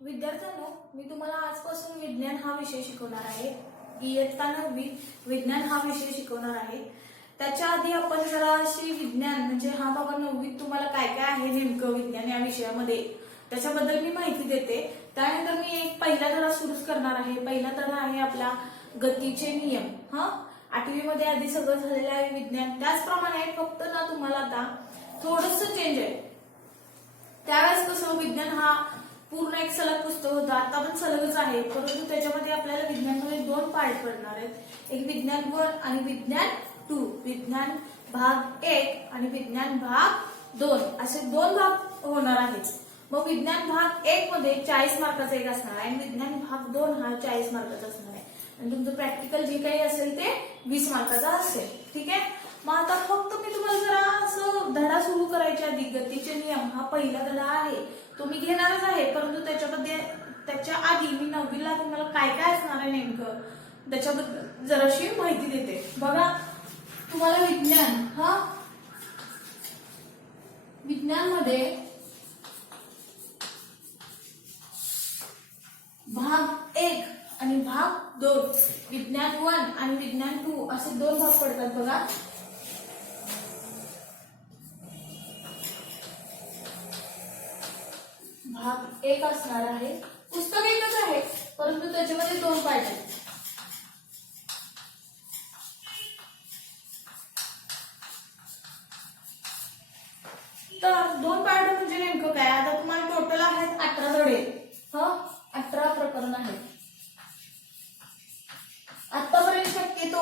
विद्यार्थ्यांनो, मी तुम्हाला आजपासून विज्ञान हा विषय शिकवणार आहे. इयत्ता 9वी विज्ञान हा विषय शिकवणार आहे. त्याच्या आधी आपण जरा अशी विज्ञान म्हणजे हा बाबा 9वीत तुम्हाला काय काय आहे नेमकं विज्ञान या विषयामध्ये त्याच्याबद्दल मी माहिती देते. त्यानंतर मी एक पहिला धडा सुरूच करणार आहे. पहिला धडा आहे आपला गतीचे नियम. 8वी मध्ये आधी सगळं झालेलं आहे विज्ञान. त्याचप्रमाणे फक्त ना तुम्हाला आता थोडंसं चेंज आहे. त्यावेळेस कसं विज्ञान हा पूर्ण एक सलग पुस्तक होतं, आता पण सलगच आहे, परंतु त्याच्यामध्ये आपल्याला विज्ञानमध्ये 2 पार्ट पडणार आहेत. एक विज्ञान 1 आणि विज्ञान 2. विज्ञान भाग 1 आणि विज्ञान भाग 2 असे 2 भाग होणार आहेत. मग विज्ञान भाग 1 मध्ये 40 मार्काचा एक असणार आहे आणि विज्ञान भाग 2 हा 40 मार्काचा असणार आहे आणि तुमचं प्रॅक्टिकल जे काही असेल ते 20 मार्काचा असेल. ठीक आहे. मग आता फक्त मी तुम्हाला जरा असं धडा सुरू करायच्या आधी गतीचे नियम हा पहिला धडा आहे, तो मी घेणारच आहे, परंतु त्याच्या आधी मी 9वीला तुम्हाला काय काय असणार आहे नेमकं त्याच्याबद्दल जराशी माहिती देते. बघा, तुम्हाला विज्ञानमध्ये भाग 1 आणि भाग 2, विज्ञान 1 आणि विज्ञान 2 असे 2 भाग पडतात. बघा, भाग 1 असणार आहे, पुस्तक एकच आहे परंतु त्याच्यामध्ये 2 पार्ट आहेत. तर 2 पार्ट म्हणजे नेमकं काय, आता तुम्हाला टोटल आहेत 18 धडे. 18 प्रकरण आहेत. आतापर्यंत शक्यतो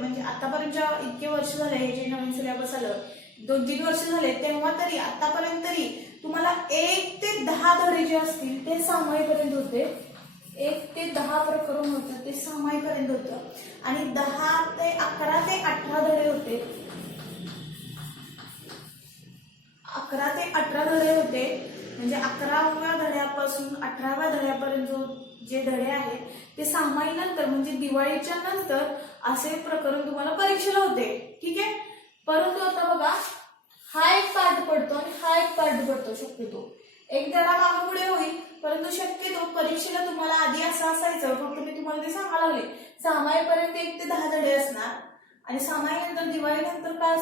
म्हणजे आतापर्यंतच्या इतके वर्ष झाले जे नवीन सिलेबस आलं, 2-3 वर्ष झाले, तेव्हा तरी आतापर्यंत तरी तुम्हाला 1 ते 10 धडे जे असतील ते सामाईपर्यंत होते. 1 ते 10 प्रकरण होतं ते सामाईपर्यंत होतं आणि 11 ते 18 धडे होते. 11 ते 18 धडे होते म्हणजे 11व्या धड्यापासून 18व्या धड्यापर्यंत जे धडे आहेत ते सामाईनंतर म्हणजे दिवाळीच्या नंतर असे प्रकरण तुम्हाला परीक्षेला होते. ठीक आहे. परंतु आता बघा, हा एक पार्ट पडतो आणि हा एक पार्ट पडतो. शक्यतो एक धडा मागपुढे होईल, परंतु शक्यतो परीक्षेला तुम्हाला आधी असं असायचं, फक्त मी तुम्हाला ते सांगायला लागले, सामाईपर्यंत 1 ते 10 धडे असणार आणि सामाईनंतर दिवाळीनंतर काय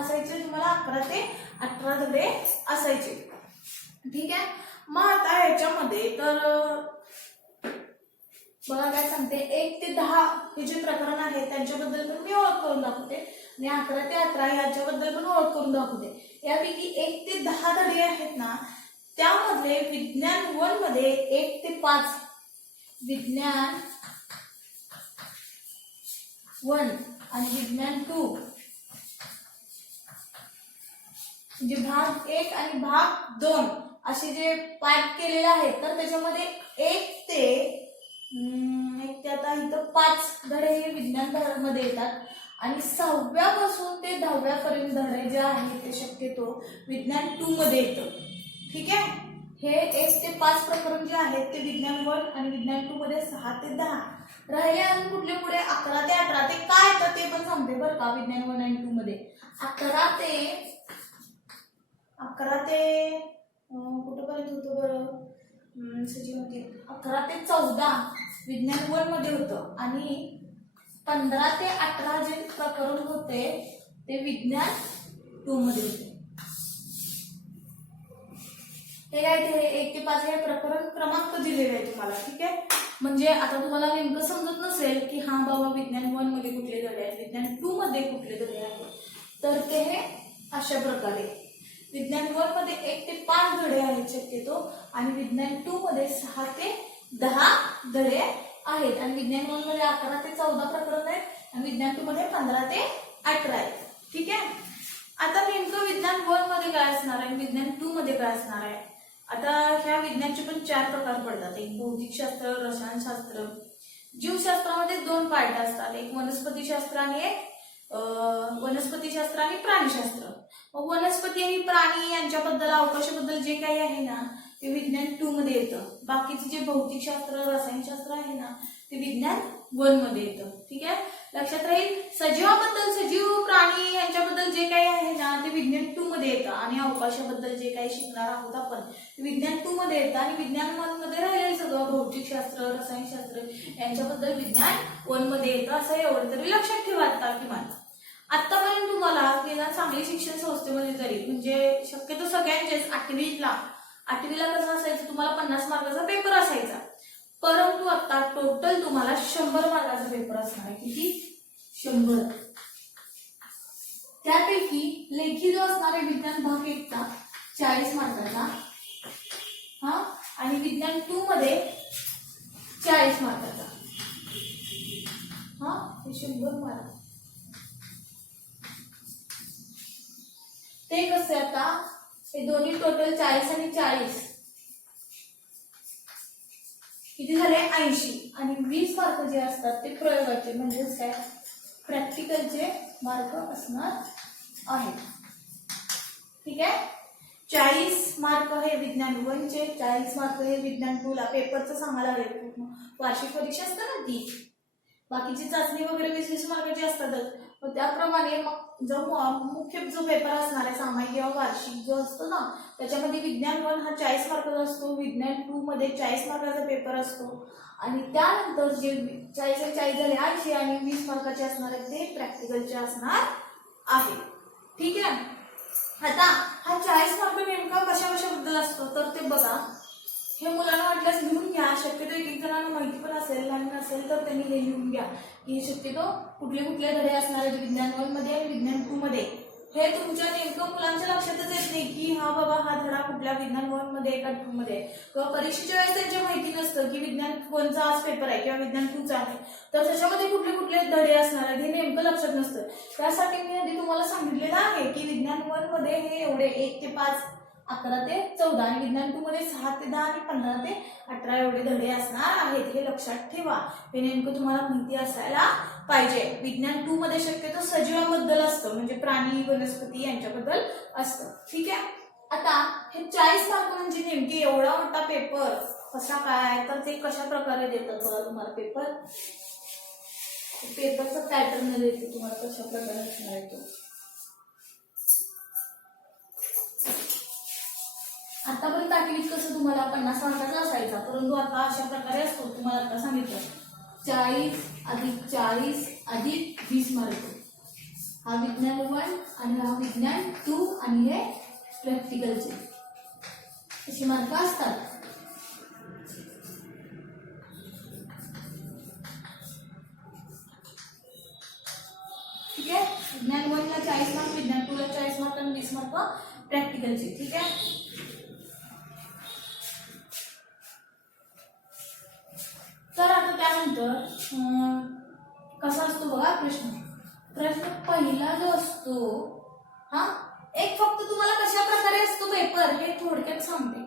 असायचे तुम्हाला 11 ते 18 धडे असायचे. ठीक आहे. मग आता याच्यामध्ये तर बघा काय सांगते, 1 ते 10 हे जे प्रकरण आहे त्यांच्याबद्दल पण मी ओळख करून दाखवते आणि 11 ते 18 याच्याबद्दल पण ओळख करून दाखवते. यापैकी 1 ते 10 धडे आहेत ना, त्यामधले विज्ञान 1 मध्ये 1 ते 5, विज्ञान 1 आणि विज्ञान 2 म्हणजे भाग 1 आणि भाग 2 असे जे पार्ट केलेले आहेत, तर त्याच्यामध्ये 1 ते आता इथं 5 धडे हे विज्ञान मध्ये येतात आणि 6व्या पासून ते 10व्या पर्यंत धडे जे आहेत ते शक्यतो विज्ञान 2 मध्ये येतं. ठीक आहे. हे 1 ते 5 प्रकरण जे आहेत ते विज्ञान 1 आणि विज्ञान 2 मध्ये 6 ते 10 राहिले. अजून कुठले पुढे 11 ते 18 ते काय येतं ते पण सांगते बरं का. विज्ञान 1 आणि 2 मध्ये 11 ते कुठपर्यंत होतं बरं, सचिन होती 11 ते 14 विज्ञान 1 मध्ये होतं आणि 15 ते 18 जे प्रकरण होते ते विज्ञान 2 मध्ये होते. हे काय ते 1 ते 5 हे प्रकरण क्रमांक दिलेले आहे तुम्हाला. ठीक आहे. म्हणजे आता तुम्हाला नेमकं समजत नसेल की हा बाबा विज्ञान 1 मध्ये कुठले धडे आहेत, विज्ञान 2 मध्ये कुठले धडे आहेत, तर ते हे अशा प्रकारे विज्ञान 1 मध्ये 1 ते 5 धडे आहेत शक्यतो आणि विज्ञान 2 मध्ये 6 ते 10 धडे आहेत आणि विज्ञान 1 मध्ये 11 ते 14 प्रकरण आहेत आणि विज्ञान 2 मध्ये 15 ते 18 आहेत. ठीक आहे. आता नेमकं विज्ञान 1 मध्ये काय असणार आहे, विज्ञान 2 मध्ये काय असणार आहे. आता ह्या विज्ञानचे पण 4 प्रकार पडतात. एक भौतिकशास्त्र, रसायनशास्त्र. जीवशास्त्रामध्ये 2 पार्ट असतात, एक वनस्पतीशास्त्र आणि एक वनस्पतीशास्त्र आणि प्राणीशास्त्र. मग वनस्पती आणि प्राणी यांच्याबद्दल अवकाशाबद्दल जे काही आहे ना ते विज्ञान 2 मध्ये येतं. बाकीचे जे भौतिकशास्त्र, रसायनशास्त्र आहे ना ते विज्ञान 1 मध्ये येतं. ठीक आहे. लक्षात राहील. सजीवाबद्दल, सजीव प्राणी यांच्याबद्दल जे काही आहे ना ते विज्ञान 2 मध्ये येतं आणि अवकाशाबद्दल जे काही शिकणार आहोत आपण विज्ञान 2 मध्ये येतं आणि विज्ञान 1 मध्ये राहिलेलं सगळं भौतिकशास्त्र, रसायनशास्त्र यांच्याबद्दल विज्ञान 1 मध्ये येतं. असं एवढं तरी लक्षात ठेवा आता किमान. आतापर्यंत तुम्हाला निदान चांगली शिक्षण संस्थेमध्ये तरी म्हणजे शक्यतो सगळ्यांचेच आठवीला कसं असायचं तुम्हाला 50 मार्काचा पेपर असायचा, परंतु आता टोटल तुम्हाला 100 मार्काचा पेपर असणार आहे. किती? 100. त्यापैकी लेखी जो असणार आहे विज्ञान भाग 1 चा 40 मार्काचा आणि विज्ञान 2 मध्ये 40 मार्काचा. हे 100 मार्क. ते कसं आता हे दोन्ही टोटल 40 आणि 40 किती झाले? 80. आणि 20 मार्क जे असतात ते प्रयोगाचे म्हणजेच काय प्रॅक्टिकलचे मार्क असणार आहेत. ठीक आहे. 40 मार्क हे विज्ञान 1 चे, 40 मार्क हे विज्ञान 2 ला. पेपरचं सांगायला लागेल वार्षिक परीक्षा असते ना ती, बाकीची चाचणी वगैरे 20-20 मार्काची असतातच. त्याप्रमाणे मग जो मुख्य जो पेपर असणार आहे सामायिक किंवा वार्षिक जो असतो ना त्याच्यामध्ये विज्ञान 1 हा 40 मार्काचा असतो, विज्ञान 2 मध्ये 40 मार्काचा पेपर असतो आणि त्यानंतर जे 40 आणि 40 झाले 80 आणि 20 मार्काचे असणार आहेत ते प्रॅक्टिकलचे असणार आहे. ठीक आहे. आता हा 40 मार्क नेमका कशाबद्दल असतो तर ते बघा. हे मुलांना वाटल्यास लिहून घ्या. शक्यतो एक जणांना माहिती पण असेल आणि नसेल तर त्यांनी हे लिहून घ्या की शक्यतो कुठले धडे असणार आहेत विज्ञान 1 मध्ये आणि विज्ञान 2 मध्ये. हे तुमच्या नेमकं मुलांच्या लक्षातच येत नाही की हा बाबा हा धडा कुठल्या विज्ञान 1 मध्ये का 2 मध्ये किंवा परीक्षेच्या वेळेस त्यांच्या माहिती नसतं की विज्ञान 1 चा आज पेपर आहे किंवा विज्ञान 2 चा आहे तर त्याच्यामध्ये कुठले धडे असणार आहेत हे नेमकं लक्षात नसतं. त्यासाठी मी आधी तुम्हाला सांगितलेलं आहे की विज्ञान 1 मध्ये हे एवढे 1 ते 5, 11 ते 14 आणि विज्ञान 2 मध्ये 6 ते 10 आणि 15 ते 18 एवढे धडे असणार आहेत. हे लक्षात ठेवा. हे नेमकं तुम्हाला माहिती असायला पाहिजे. विज्ञान 2 मध्ये शक्यतो सजीवांबद्दल असतं म्हणजे प्राणी, वनस्पती यांच्याबद्दल असतं. ठीक आहे. आता हे 40 मार्क म्हणजे नेमके एवढा मोठा पेपर कसा काय तर ते कशा प्रकारे देतात बघा तुम्हाला पेपर. पेपरचा पॅटर्न देते तुम्हाला कशा प्रकारे असणार आहे तो. आतापर्यंत आठवीत कसं तुम्हाला 50 मार्काचा असायचा परंतु आता अशा प्रकारे असतो. तुम्हाला आता सांगितलं 40 अधिक 40 अधिक 20 मार्क. हा विज्ञान 1 आणि हा विज्ञान 2 आणि हे प्रॅक्टिकलचे अशी मार्क असतात. ठीक आहे. विज्ञान 1 ला 40 मार्क, विज्ञान 2 ला 40 मार्क आणि 20 मार्क प्रॅक्टिकलचे. ठीक आहे. तर आता त्यानंतर कसा असतो बघा प्रश्न पहिला जो असतो एक फक्त तुम्हाला कशा प्रकारे असतो पेपर हे थोडक्यात सांगते.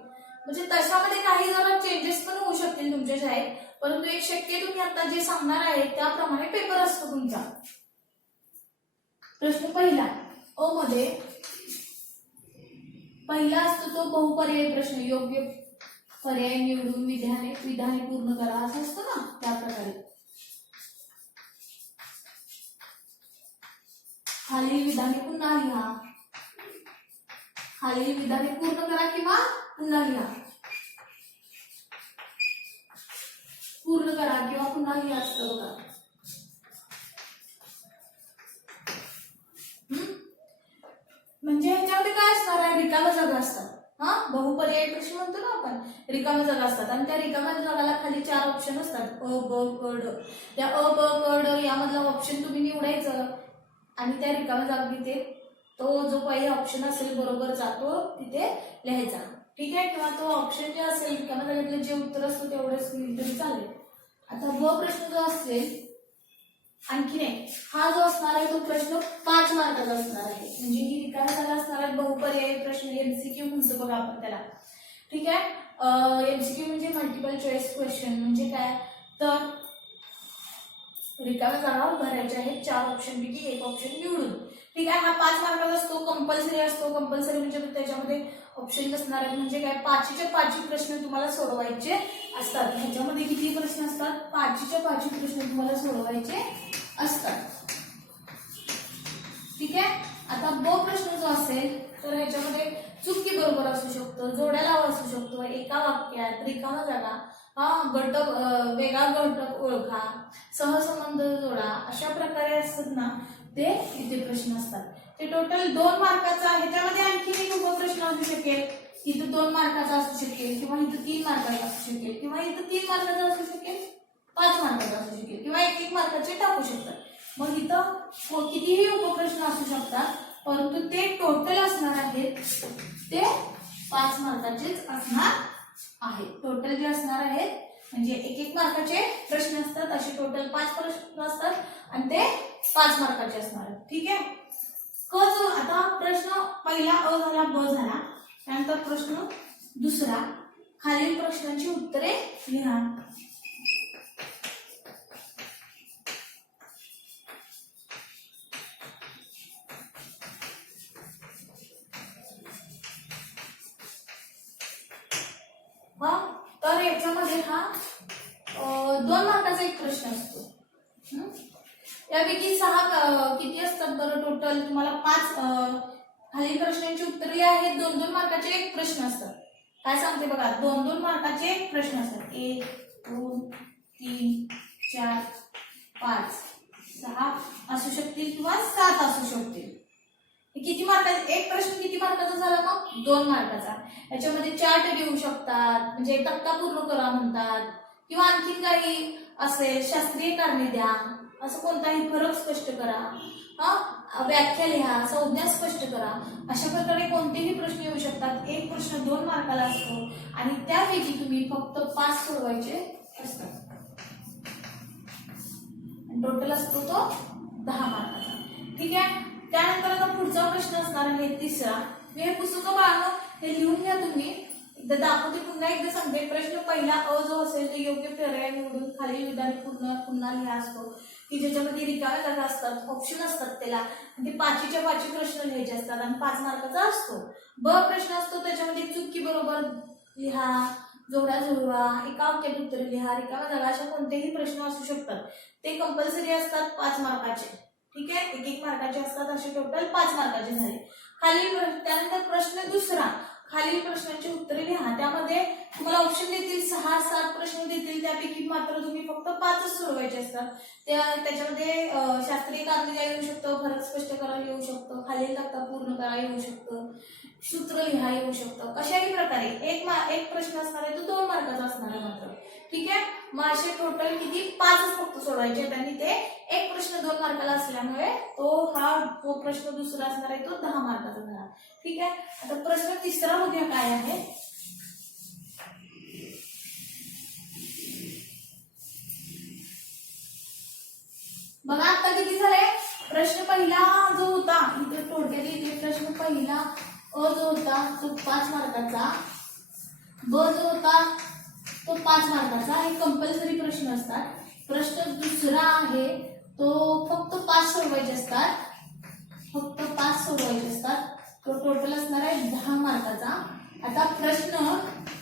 म्हणजे तशामध्ये काही जरा चेंजेस पण होऊ शकतील तुमच्या शाळेत परंतु एक शक्य तुम्ही आता जे सांगणार आहे त्याप्रमाणे पेपर असतो तुमचा. प्रश्न पहिला अ मध्ये पहिला असतो तो बहुपर्यायी प्रश्न. योग्य पर्याय निवडून विधाने पूर्ण करा असं असतं ना त्या प्रकारे. खालील विधाने पुन्हा लिहा. खालील विधाने पूर्ण करा किंवा पुन्हा लिहा. पूर्ण करा किंवा पुन्हा लिहा असतं बघा. म्हणजे ह्याच्यामध्ये काय असणार आहे रिकाम्या जागा असतात. बहुपर्यायी प्रश्न म्हणतो ना आपण रिकाम्या जागा असतात आणि त्या रिकाम्या जागाला खाली 4 ऑप्शन असतात अ ब क ड. त्या अ ब क ड यामधला ऑप्शन तुम्ही निवडायचं आणि त्या रिकाम्या जागेत तो जो पहिला ऑप्शन असेल बरोबर जातो तिथे लिहायचा. ठीक आहे. किंवा तो ऑप्शन जे असेल रिकाम्या जागेतलं जे उत्तर असतं तेवढंच लिहिलं तरी चालेल. आता ब प्रश्न जो असेल आणखी नाही हा जो असणार आहे तो प्रश्न 5 मार्काचा असणार आहे. म्हणजे ही रिकाम्या जागा असणार आहे बहुपर्यायी प्रश्न एमसीक्यू म्हणतो बघा आपण त्याला. ठीक आहे. एमसीक्यू म्हणजे मल्टिपल चॉईस क्वेश्चन. म्हणजे काय तर रिकाम्या जागा भरायच्या आहेत 4 ऑप्शन पैकी एक ऑप्शन निवडून. ठीक आहे. हा 5 मार्काचा असतो. कंपल्सरी असतो. कंपल्सरी म्हणजे त्याच्यामध्ये ऑप्शन नसणार आहेत. म्हणजे काय 5च्या 5 प्रश्न तुम्हाला सोडवायचे असतात. ह्याच्यामध्ये किती प्रश्न असतात 5च्या 5 प्रश्न तुम्हाला सोडवायचे असतात. ठीक आहे. आता ब प्रश्न जो असेल तर ह्याच्यामध्ये चुकी बरोबर असू शकतो, जोड्या लावा असू शकतो, एका वाक्यात रिकामा जागा, घटक वेगळा घटक ओळखा, सहसंबंध जोडा, अशा प्रकारे असतात ना ते इथे प्रश्न असतात. ते टोटल 2 मार्काचा आहे. त्यामध्ये आणखी एक उपप्रश्न असू शकेल, इथं 2 मार्काचा असू शकेल, किंवा इथं 3 मार्काचा असू शकेल, किंवा इथं 3 मार्काचा असू शकेल, 5 मार्काचा असू शकेल, किंवा 1-1 मार्काचे टाकू शकतात. मग इथं कितीही उपप्रश्न असू शकतात, परंतु ते टोटल असणार आहेत ते 5 मार्काचेच असणार आहेत. टोटल जे असणार आहेत म्हणजे 1-1 मार्काचे प्रश्न असतात, असे टोटल 5 प्रश्न असतात आणि ते 5 मार्काचे असणार आहेत. ठीक आहे. आता प्रश्न पहिला अ झाला, ब झाला. त्यानंतर प्रश्न दुसरा, खालील प्रश्नांची उत्तरे लिहा. तर याच्यामध्ये हा 2 मार्काचा एक प्रश्न असतो. यापैकी 6 किती असतात बरं टोटल? तुम्हाला 5 खालील प्रश्नांची उत्तरे आहेत. 2-2 मार्काचे एक प्रश्न असतात. काय सांगते बघा, 2-2 मार्काचे एक प्रश्न असतात. 1, 2, 3, 4, 5, 6 असू शकतील किंवा 7 असू शकतील. किती मार्काचा एक प्रश्न? किती मार्काचा झाला मग? 2 मार्काचा. याच्यामध्ये चार्ट देऊ शकतात, म्हणजे तक्ता पूर्ण करा म्हणतात, किंवा आणखी काही असेल, शास्त्रीय कारणे द्या, असं कोणताही फरक स्पष्ट करा, व्याख्या लिहा, संज्ञा स्पष्ट करा, अशा प्रकारे कोणतेही प्रश्न येऊ शकतात. एक प्रश्न 2 मार्काला असतो आणि त्यापैकी तुम्ही फक्त 5 सोडवायचे असतात. टोटल असतो तो 10 मार्काचा. ठीक आहे. त्यानंतर आता पुढचा प्रश्न असणार आहे तिसरा. हे पुस्तक बाळांनो हे लिहून घ्या तुम्ही. एकदा दाखवते, पुन्हा एकदा सांगते. प्रश्न पहिला अ जो असेल ते योग्य पर्याय निवडून खालील विधान पुन्हा लिहा असतो, की ज्याच्यामध्ये रिकाम्या जागा असतात, ऑप्शन असतात त्याला, ते 5च्या 5 प्रश्न लिहायचे असतात आणि 5 मार्काचा असतो. ब प्रश्न असतो, त्याच्यामध्ये चुकी बरोबर लिहा, जोड्या जुळवा, एका वाक्यात उत्तर लिहा, रिकाम्या जागा, अशा कोणतेही प्रश्न असू शकतात. ते कंपल्सरी असतात 5 मार्काचे. ठीक आहे. 1-1 मार्काचे असतात, असे टोटल 5 मार्काचे झाले. त्यानंतर प्रश्न दुसरा, खालील प्रश्नांची उत्तरे लिहा. त्यामध्ये तुम्हाला ऑप्शन देतील, 6-7 प्रश्न देतील, त्यापैकी मात्र तुम्ही फक्त 5च सोडवायचे असतात. त्याच्यामध्ये शास्त्रीय कारणे येऊ शकतं, फरक स्पष्ट करा येऊ शकतं, खालील तक्ता पूर्ण करा येऊ शकतं, सूत्र लिहा येऊ शकतं. कशाही प्रकारे एक प्रश्न असणार आहे तो 2 मार्काचा असणार आहे मात्र. ठीक आहे. मग असे टोटल किती? 5च फक्त सोडवायचे आहेत आणि ते एक प्रश्न 2 मार्काला असल्यामुळे जो प्रश्न दुसरा असणार आहे तो 10 मार्काचा झाला. ठीक आहे. आता प्रश्न तिसरा उद्या काय आहे? बघा आता किती झाले? प्रश्न पहिला जो होता इथे थोडक्यात इथे प्रश्न पहिला अ जो होता तो 5 मार्काचा, ब जो होता तो 5 मार्काचा. हे कंपल्सरी प्रश्न असतात. प्रश्न दुसरा आहे तो फक्त 5 सोडवायचे असतात, फक्त 5 सोडवायचे असतात. तो टोटल असणार आहे 10 मार्काचा. आता प्रश्न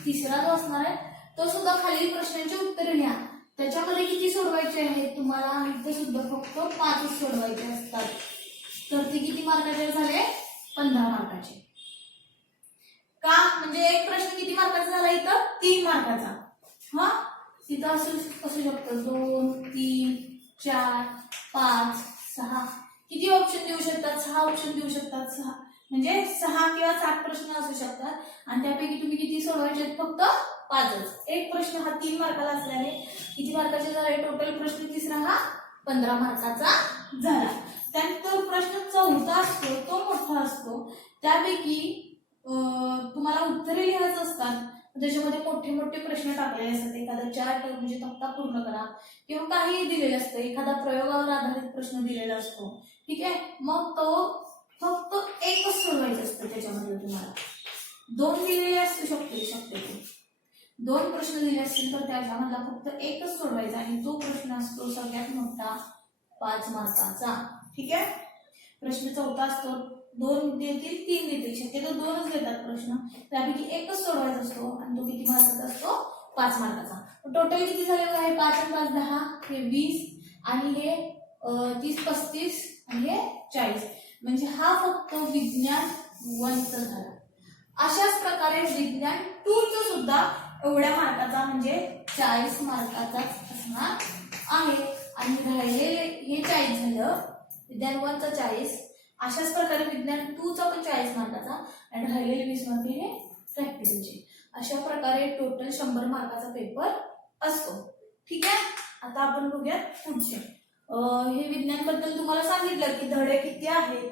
तिसरा जो असणार आहे तो सुद्धा खालील प्रश्नांची उत्तरे लिहा. त्याच्यामध्ये किती सोडवायचे आहेत तुम्हाला? इथे सुद्धा फक्त 5च सोडवायचे असतात. तर ते किती मार्काचे झाले? 15 मार्काचे. का? म्हणजे एक प्रश्न किती मार्काचा झाला? इथं 3 मार्काचा. तिथं असू शकतो 2, 3, 4, 5, 6. किती ऑप्शन देऊ शकतात? 6 ऑप्शन देऊ शकतात. 6 म्हणजे 6 किंवा 7 प्रश्न असू शकतात आणि त्यापैकी तुम्ही किती सोडवायचे? फक्त 5च. एक प्रश्न हा 3 मार्काला असल्याने किती मार्काचे झाले? टोटल प्रश्न तिसरा हा 15 मार्काचा झाला. त्यानंतर प्रश्न चौथा असतो तो मोठा असतो. त्यापैकी तुम्हाला उत्तरे लिहायचं असतात. त्याच्यामध्ये मोठे मोठे प्रश्न टाकलेले असतात. एखादा चार्ट म्हणजे तक्ता पूर्ण करा किंवा काहीही दिलेलं असतं. एखादा प्रयोगावर आधारित प्रश्न दिलेला असतो. ठीक आहे. मग तो फक्त एकच सोडवायचं असतं. त्याच्यामध्ये तुम्हाला 2 दिलेले असू शकते. 2 प्रश्न दिले असतील तर त्याच्यामधला फक्त एकच सोडवायचा आणि तो प्रश्न असतो सगळ्यात मोठा 5 मार्काचा. ठीक आहे. प्रश्न चौथा असतो 2 देतील 3 देतील, शक्यतो 2च देतात प्रश्न. त्यापैकी एकच सोडवायचा असतो आणि तो किती मार्काचा असतो? 5 मार्काचा. टोटल किती झाले? 5 आणि 5 10, हे 20 आणि हे 30, 35 आणि हे 40. म्हणजे हा फक्त विज्ञान 1चा झाला. अशाच प्रकारे विज्ञान 2चं सुद्धा एवढ्या मार्काचा म्हणजे 40 मार्काचाच असणार आहे. आणि राहिलेले हे 40 झालं, विज्ञान 1चा 40. अशाच प्रकारे विज्ञान 2चा पण 40 मार्काचा आणि राहिलेले 20 मार्क हे प्रॅक्टिकलचे. अशा प्रकारे टोटल 100 मार्काचा पेपर असतो. ठीक आहे. आता आपण बघूया पुढचे. हे विज्ञान बद्दल तुम्हाला सांगितलं की धडे किती आहेत.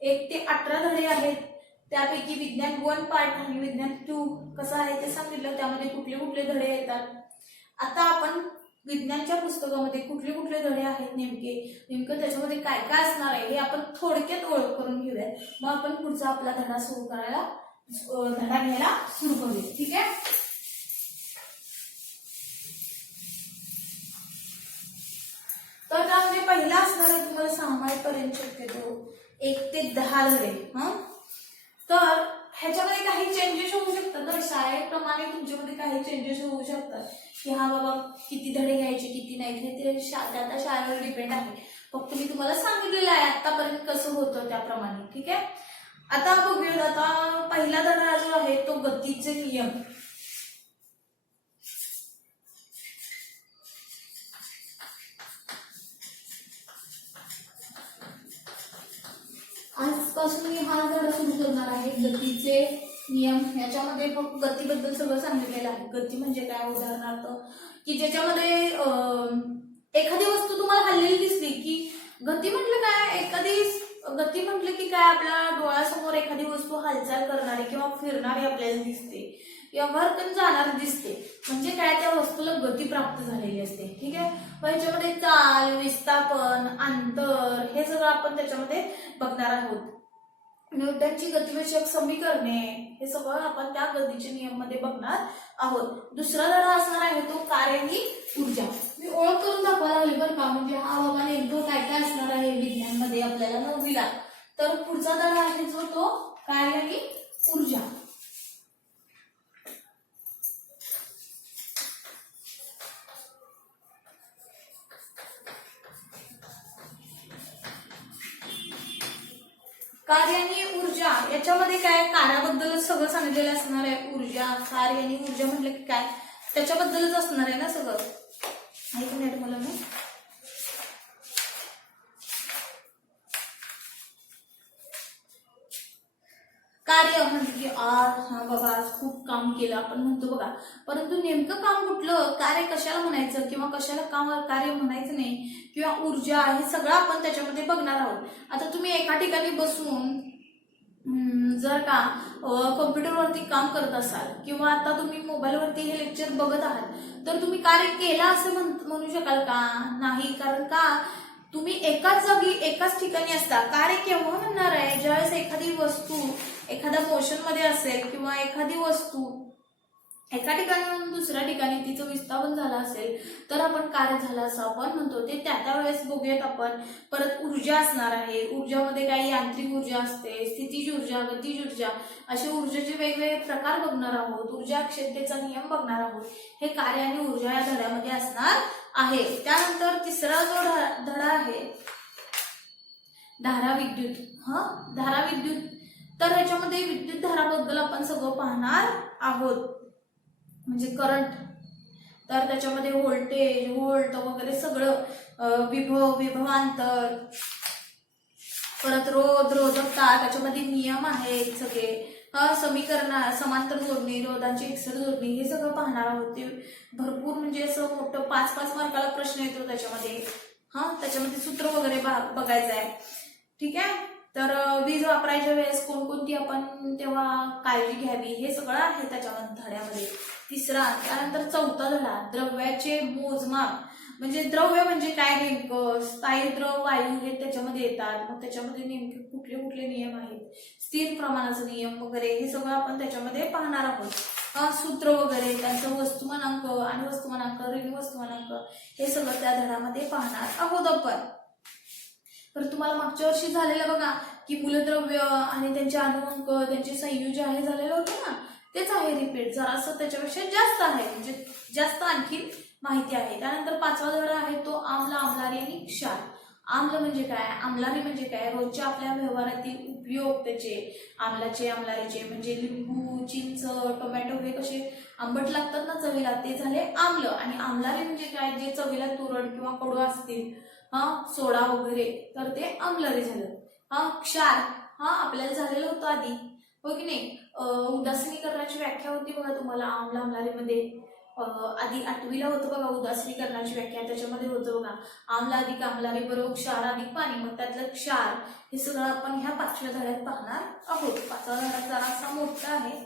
1 ते 18 धडे आहेत. त्यापैकी विज्ञान 1 पार्ट आणि विज्ञान 2 कसं आहे ते सांगितलं. त्यामध्ये कुठले कुठले धडे येतात. आता आपण विज्ञानच्या पुस्तकामध्ये कुठले कुठले धडे आहेत नेमकं त्याच्यामध्ये काय काय असणार आहे हे आपण थोडक्यात ओळख करून घेऊया. मग आपण पुढचा आपला धडा घ्यायला सुरू करूया. ठीक आहे. तर त्यामध्ये पहिला असणार आहे तुम्हाला 6 मार्कपर्यंत शक्यतो 1 ते 10 धडे. तर ह्याच्यामध्ये काही चेंजेस होऊ शकतात. तर शाळेप्रमाणे तुमच्यामध्ये काही चेंजेस होऊ शकतात की हा बाबा किती धडे घ्यायचे किती नाही ते त्या शाळेवर डिपेंड आहे. फक्त मी तुम्हाला सांगितलेलं आहे आतापर्यंत कसं होतं त्याप्रमाणे. ठीक आहे. आता बघूया. आता पहिला धडा जो आहे तो गतीचे नियम. आजपासून मी हा धडा सुरू करणार आहे गतीचे नियम. याच्यामध्ये फक्त गतीबद्दल सगळं सांगितलेलं आहे. गती म्हणजे काय, उदाहरणार्थ की ज्याच्यामध्ये एखादी वस्तू तुम्हाला हललेली दिसली की गती म्हटलं काय, गती म्हटलं की काय, आपल्या डोळ्यासमोर एखादी वस्तू हालचाल करणारी किंवा फिरणारी आपल्याला दिसते किंवा भरकन जाणारी दिसते म्हणजे काय, त्या वस्तूला गती प्राप्त झालेली असते. ठीक आहे. मग याच्यामध्ये चाल, विस्थापन, अंतर हे सगळं आपण त्याच्यामध्ये बघणार आहोत. न्यूटनची गतिविषयक समीकरणे हे सगळं आपण त्या गतीच्या नियम मध्ये बघणार आहोत. दुसरा धडा असणार आहे तो कार्य आणि ऊर्जा. मी ओळख करून दाखवायला लागली बरं का, म्हणजे हा बाबा नेमकं काय काय असणार आहे विज्ञान मध्ये आपल्याला 9वीला. तर पुढचा धडा आहे जो तो कार्य आणि ऊर्जा. कार्य आणि ऊर्जा याच्यामध्ये काय, कार्याबद्दल सगळं सांगितलेलं असणार आहे. ऊर्जा, कार्य आणि ऊर्जा म्हटलं की काय त्याच्याबद्दलच असणार आहे ना सगळं. ऐकून घ्या तुम्हाला मी. कार्य म्हणजे की आज हा बाबा आज खूप काम केलं आपण म्हणतो बघा, परंतु नेमकं काम कुठलं, कार्य कशाला म्हणायचं किंवा कशाला कार्य म्हणायचं नाही, किंवा ऊर्जा हे सगळं आपण त्याच्यामध्ये बघणार आहोत. आता तुम्ही एका ठिकाणी बसून जर का कॉम्प्युटरवरती काम करत असाल किंवा आता तुम्ही मोबाईलवरती हे लेक्चर बघत आहात तर तुम्ही कार्य केलं असं म्हणू शकाल का? नाही. कारण का, तुम्ही एकाच जागी एकाच ठिकाणी असता. कार्य केव्हा म्हणणार आहे, ज्यावेळेस एखादी वस्तू एखाद्या मोशन मध्ये असेल किंवा एखादी वस्तू एका ठिकाणी दुसऱ्या ठिकाणी तिचं विस्थापन झालं असेल तर आपण कार्य झालं असं आपण म्हणतो. ते त्यावेळेस बघूयात आपण. परत ऊर्जा असणार आहे. ऊर्जामध्ये काही यांत्रिक ऊर्जा असते, स्थितीज ऊर्जा, गतीज ऊर्जा, असे ऊर्जेचे वेगवेगळे प्रकार बघणार आहोत. ऊर्जा क्षमतेचा नियम बघणार आहोत. हे कार्य आणि ऊर्जा या धड्यामध्ये असणार आहे. त्यानंतर तिसरा जो धडा आहे धाराविद्युत. धाराविद्युत. तर ह्याच्यामध्ये विद्युत धाराबद्दल आपण सगळं पाहणार आहोत. म्हणजे करंट, तर त्याच्यामध्ये व्होल्टेज, व्होल्ट वगैरे सगळं, विभवांतर, परत रोधकता, त्याच्यामध्ये नियम आहेत सगळे, समीकरण, समांतर जोडणी, रोधांची एकसर जोडणी, हे सगळं पाहणार आहोत. ते भरपूर म्हणजे असं मोठं 5-5 मार्काला प्रश्न येतो त्याच्यामध्ये. त्याच्यामध्ये सूत्र वगैरे बघायचं आहे. ठीक आहे. तर वीज वापरायच्या वेळेस कोणकोणती आपण तेव्हा काळजी घ्यावी हे सगळं आहे त्याच्यामध्ये धड्यामध्ये. तिसरा. त्यानंतर चौथा धडा द्रव्याचे मोजमाप. म्हणजे द्रव्य म्हणजे काय नेमकं, स्थायी द्रव, वायू हे त्याच्यामध्ये येतात. मग त्याच्यामध्ये नेमके कुठले कुठले नियम आहेत, स्थिर प्रमाणाचा नियम वगैरे हे सगळं आपण त्याच्यामध्ये पाहणार आहोत. सूत्र वगैरे, त्यांचं वस्तुमानांक आणि वस्तुमानांक, ऋण वस्तुमानांक हे सगळं त्या धड्यामध्ये पाहणार आहोत आपण. तर तुम्हाला मागच्या वर्षी झालेलं बघा की मूलद्रव्य आणि त्यांचे अणुअंक, त्यांचे संयुज हे झालेलं होतं ना, तेच आहे रिपीट. जरासं त्याच्यापेक्षा जास्त आहे, म्हणजे जास्त आणखी माहिती आहे. त्यानंतर 5वा धडा आहे तो आम्ल, आम्लारी आणि क्षार. आम्ल म्हणजे काय, आम्लारी म्हणजे काय, रोजच्या आपल्या व्यवहारातील उपयोग त्याचे, आम्लाचे आम्लारीचे म्हणजे लिंबू, चिंच, टोमॅटो हे कसे आंबट लागतात ना चवीला, ते झाले आम्ल. आणि आम्लारी म्हणजे काय, जे चवीला तुरट किंवा कडू असतील, सोडा वगैरे, तर ते आम्लारी झालं. क्षार आपल्याला झालेलं होतं आधी, हो की नाही. उदासीनीकरणाची व्याख्या होती बघा तुम्हाला आम्ल आम्लारीमध्ये, आधी 8वीला होतं बघा उदासीनीकरणाची व्याख्या, त्याच्यामध्ये होतं बघा आम्ल अधिक आम्लारी बरोबर क्षार अधिक पाणी. मग त्यातलं क्षार हे सगळं आपण ह्या 5व्या धड्यात पाहणार आहोत. 5वा धडा जरासा मोठा आहे.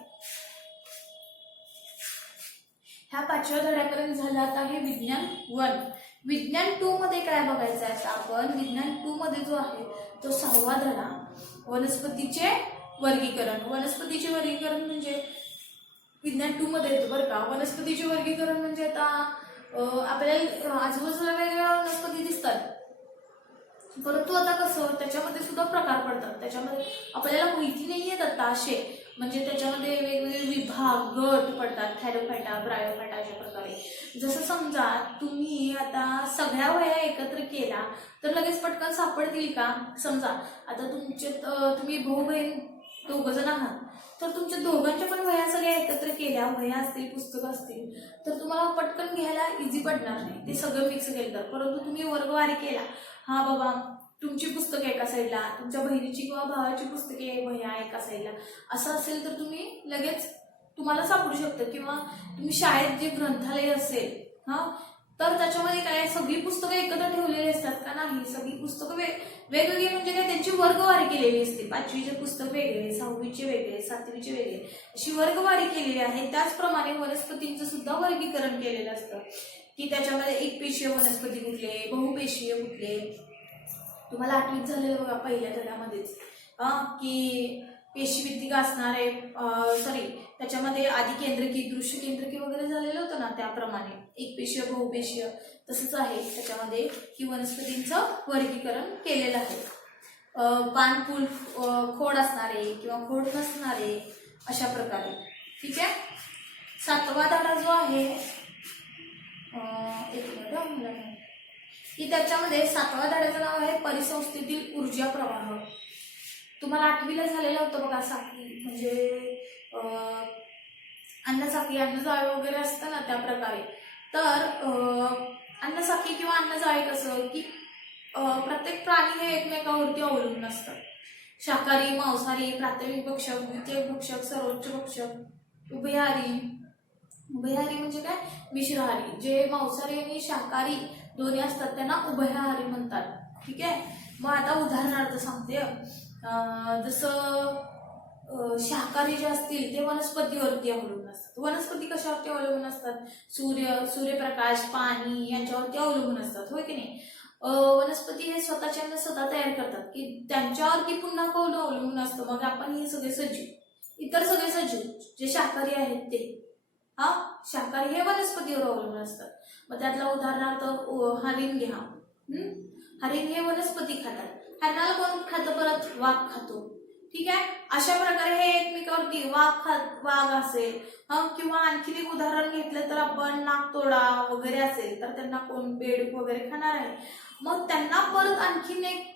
ह्या 5व्या धड्यापर्यंत झालं. आता हे विज्ञान 1. विज्ञान 2 मध्ये काय बघायचं आहे आपण, विज्ञान 2 मध्ये जो आहे तो 6वा धडा, वनस्पतीचे वर्गीकरण. वनस्पतीचे वर्गीकरण म्हणजे विज्ञान 2 मध्ये येतो बरं का. वनस्पतीचे वर्गीकरण म्हणजे आता आपल्याला आजूबाजूला वेगवेगळ्या वनस्पती दिसतात, परंतु आता कसं त्याच्यामध्ये सुद्धा प्रकार पडतात. त्याच्यामध्ये आपल्याला माहिती नाही आहेत आता असे, म्हणजे त्याच्यामध्ये वेगवेगळे विभाग गट पडतात, थॅरोफायटा, ब्रायोफायटा अशा प्रकारे. जसं समजा तुम्ही आता सगळ्या वह्या एकत्र केला तर लगेच पटकन सापडतील का. समजा आता तुम्ही भाऊ बहीण 2 जण आहात, तर तुमच्या दोघांच्या पण वह्या सगळ्या एकत्र केल्या, वह्या असतील पुस्तकं असतील, तर तुम्हाला पटकन घ्यायला इझी पडणार नाही ते सगळं मिक्स केलं तर. परंतु तुम्ही वर्गवारी केला, बाबा तुमची पुस्तकं एका साईडला, तुमच्या बहिणीची किंवा भावाची पुस्तके वह्या एका साईडला, असं असेल तर तुम्ही लगेच तुम्हाला सापडू शकतं. किंवा तुम्ही शाळेत जे ग्रंथालय असेल तर त्याच्यामध्ये काय सगळी पुस्तकं एकत्र ठेवलेली असतात का, नाही. सगळी पुस्तकं वेगवेगळी म्हणजे काय त्यांची वर्गवारी केलेली असते. 5वीचे पुस्तक वेगळे, 6वीचे वेगळे, 7वीचे वेगळे, अशी वर्गवारी केलेली आहे. त्याचप्रमाणे वनस्पतींचं सुद्धा वर्गीकरण केलेलं असतं की त्याच्यामध्ये एकपेशीय वनस्पती कुठले, बहुपेशीय कुठले. तुम्हाला 8वीत झालेलं बघा पहिल्या धड्यामध्येच की पेशीभित्तिक असणारे, त्याच्यामध्ये आधी केंद्रकी, दृश्य केंद्रकी वगैरे झालेलं होतं ना, त्याप्रमाणे एकपेशीय बहुपेशीय तसंच आहे त्याच्यामध्ये की वनस्पतींचं वर्गीकरण केलेलं आहे. पानफूल, खोड असणारे किंवा खोड नसणारे अशा प्रकारे. ठीक आहे. 7वा धडा जो आहे की त्याच्यामध्ये 7व्या धड्याचं नाव आहे परिसंस्थेतील ऊर्जा प्रवाह. तुम्हाला 8वीला झालेलं होतं बघा साखळी, म्हणजे अन्नसाखळी, अन्नजाळी वगैरे असतं ना त्या प्रकारे. तर अन्नसाखळी किंवा अन्नजाळी कसं की प्रत्येक प्राणी हे एकमेकावरती अवलंबून असतात. शाकाहारी, मांसाहारी, प्राथमिक भक्षक, द्वितीयक भक्षक, सर्वोच्च भक्षक, उभयहारी. उभयहारी म्हणजे काय, मिश्रहारी. जे मांसाहारी आणि शाकाहारी दोन्ही असतात त्यांना उभयहारी म्हणतात. ठीक आहे. मग आता उदाहरणार्थ सांगते, जसं शाकाहारी जे असतील ते वनस्पतीवरती अवलंबून असतात. वनस्पती कशावरती अवलंबून असतात, सूर्यप्रकाश, पाणी यांच्यावरती अवलंबून असतात, होय की नाही. वनस्पती हे स्वतःचे अन्न स्वतः तयार करतात की त्यांच्यावरती पुन्हा कोण अवलंबून असतं. मग आपण हे सगळे सजीव, इतर सगळे सजीव जे शाकाहारी आहेत ते शाकाहारी हे वनस्पतीवर अवलंबून असतात. मग त्यातला उदाहरणार्थ हरिण घ्या. हरिण हे वनस्पती खातात. हरणाला कोण खातं, परत वाघ खातो. ठीक आहे. अशा प्रकारे हे एकमेकावरती वाघ असेल किंवा आणखी एक उदाहरण घेतलं तर आपण नागतोडा वगैरे असेल तर त्यांना कोण बेडूक वगैरे खाणार आहे. मग त्यांना परत आणखीन एक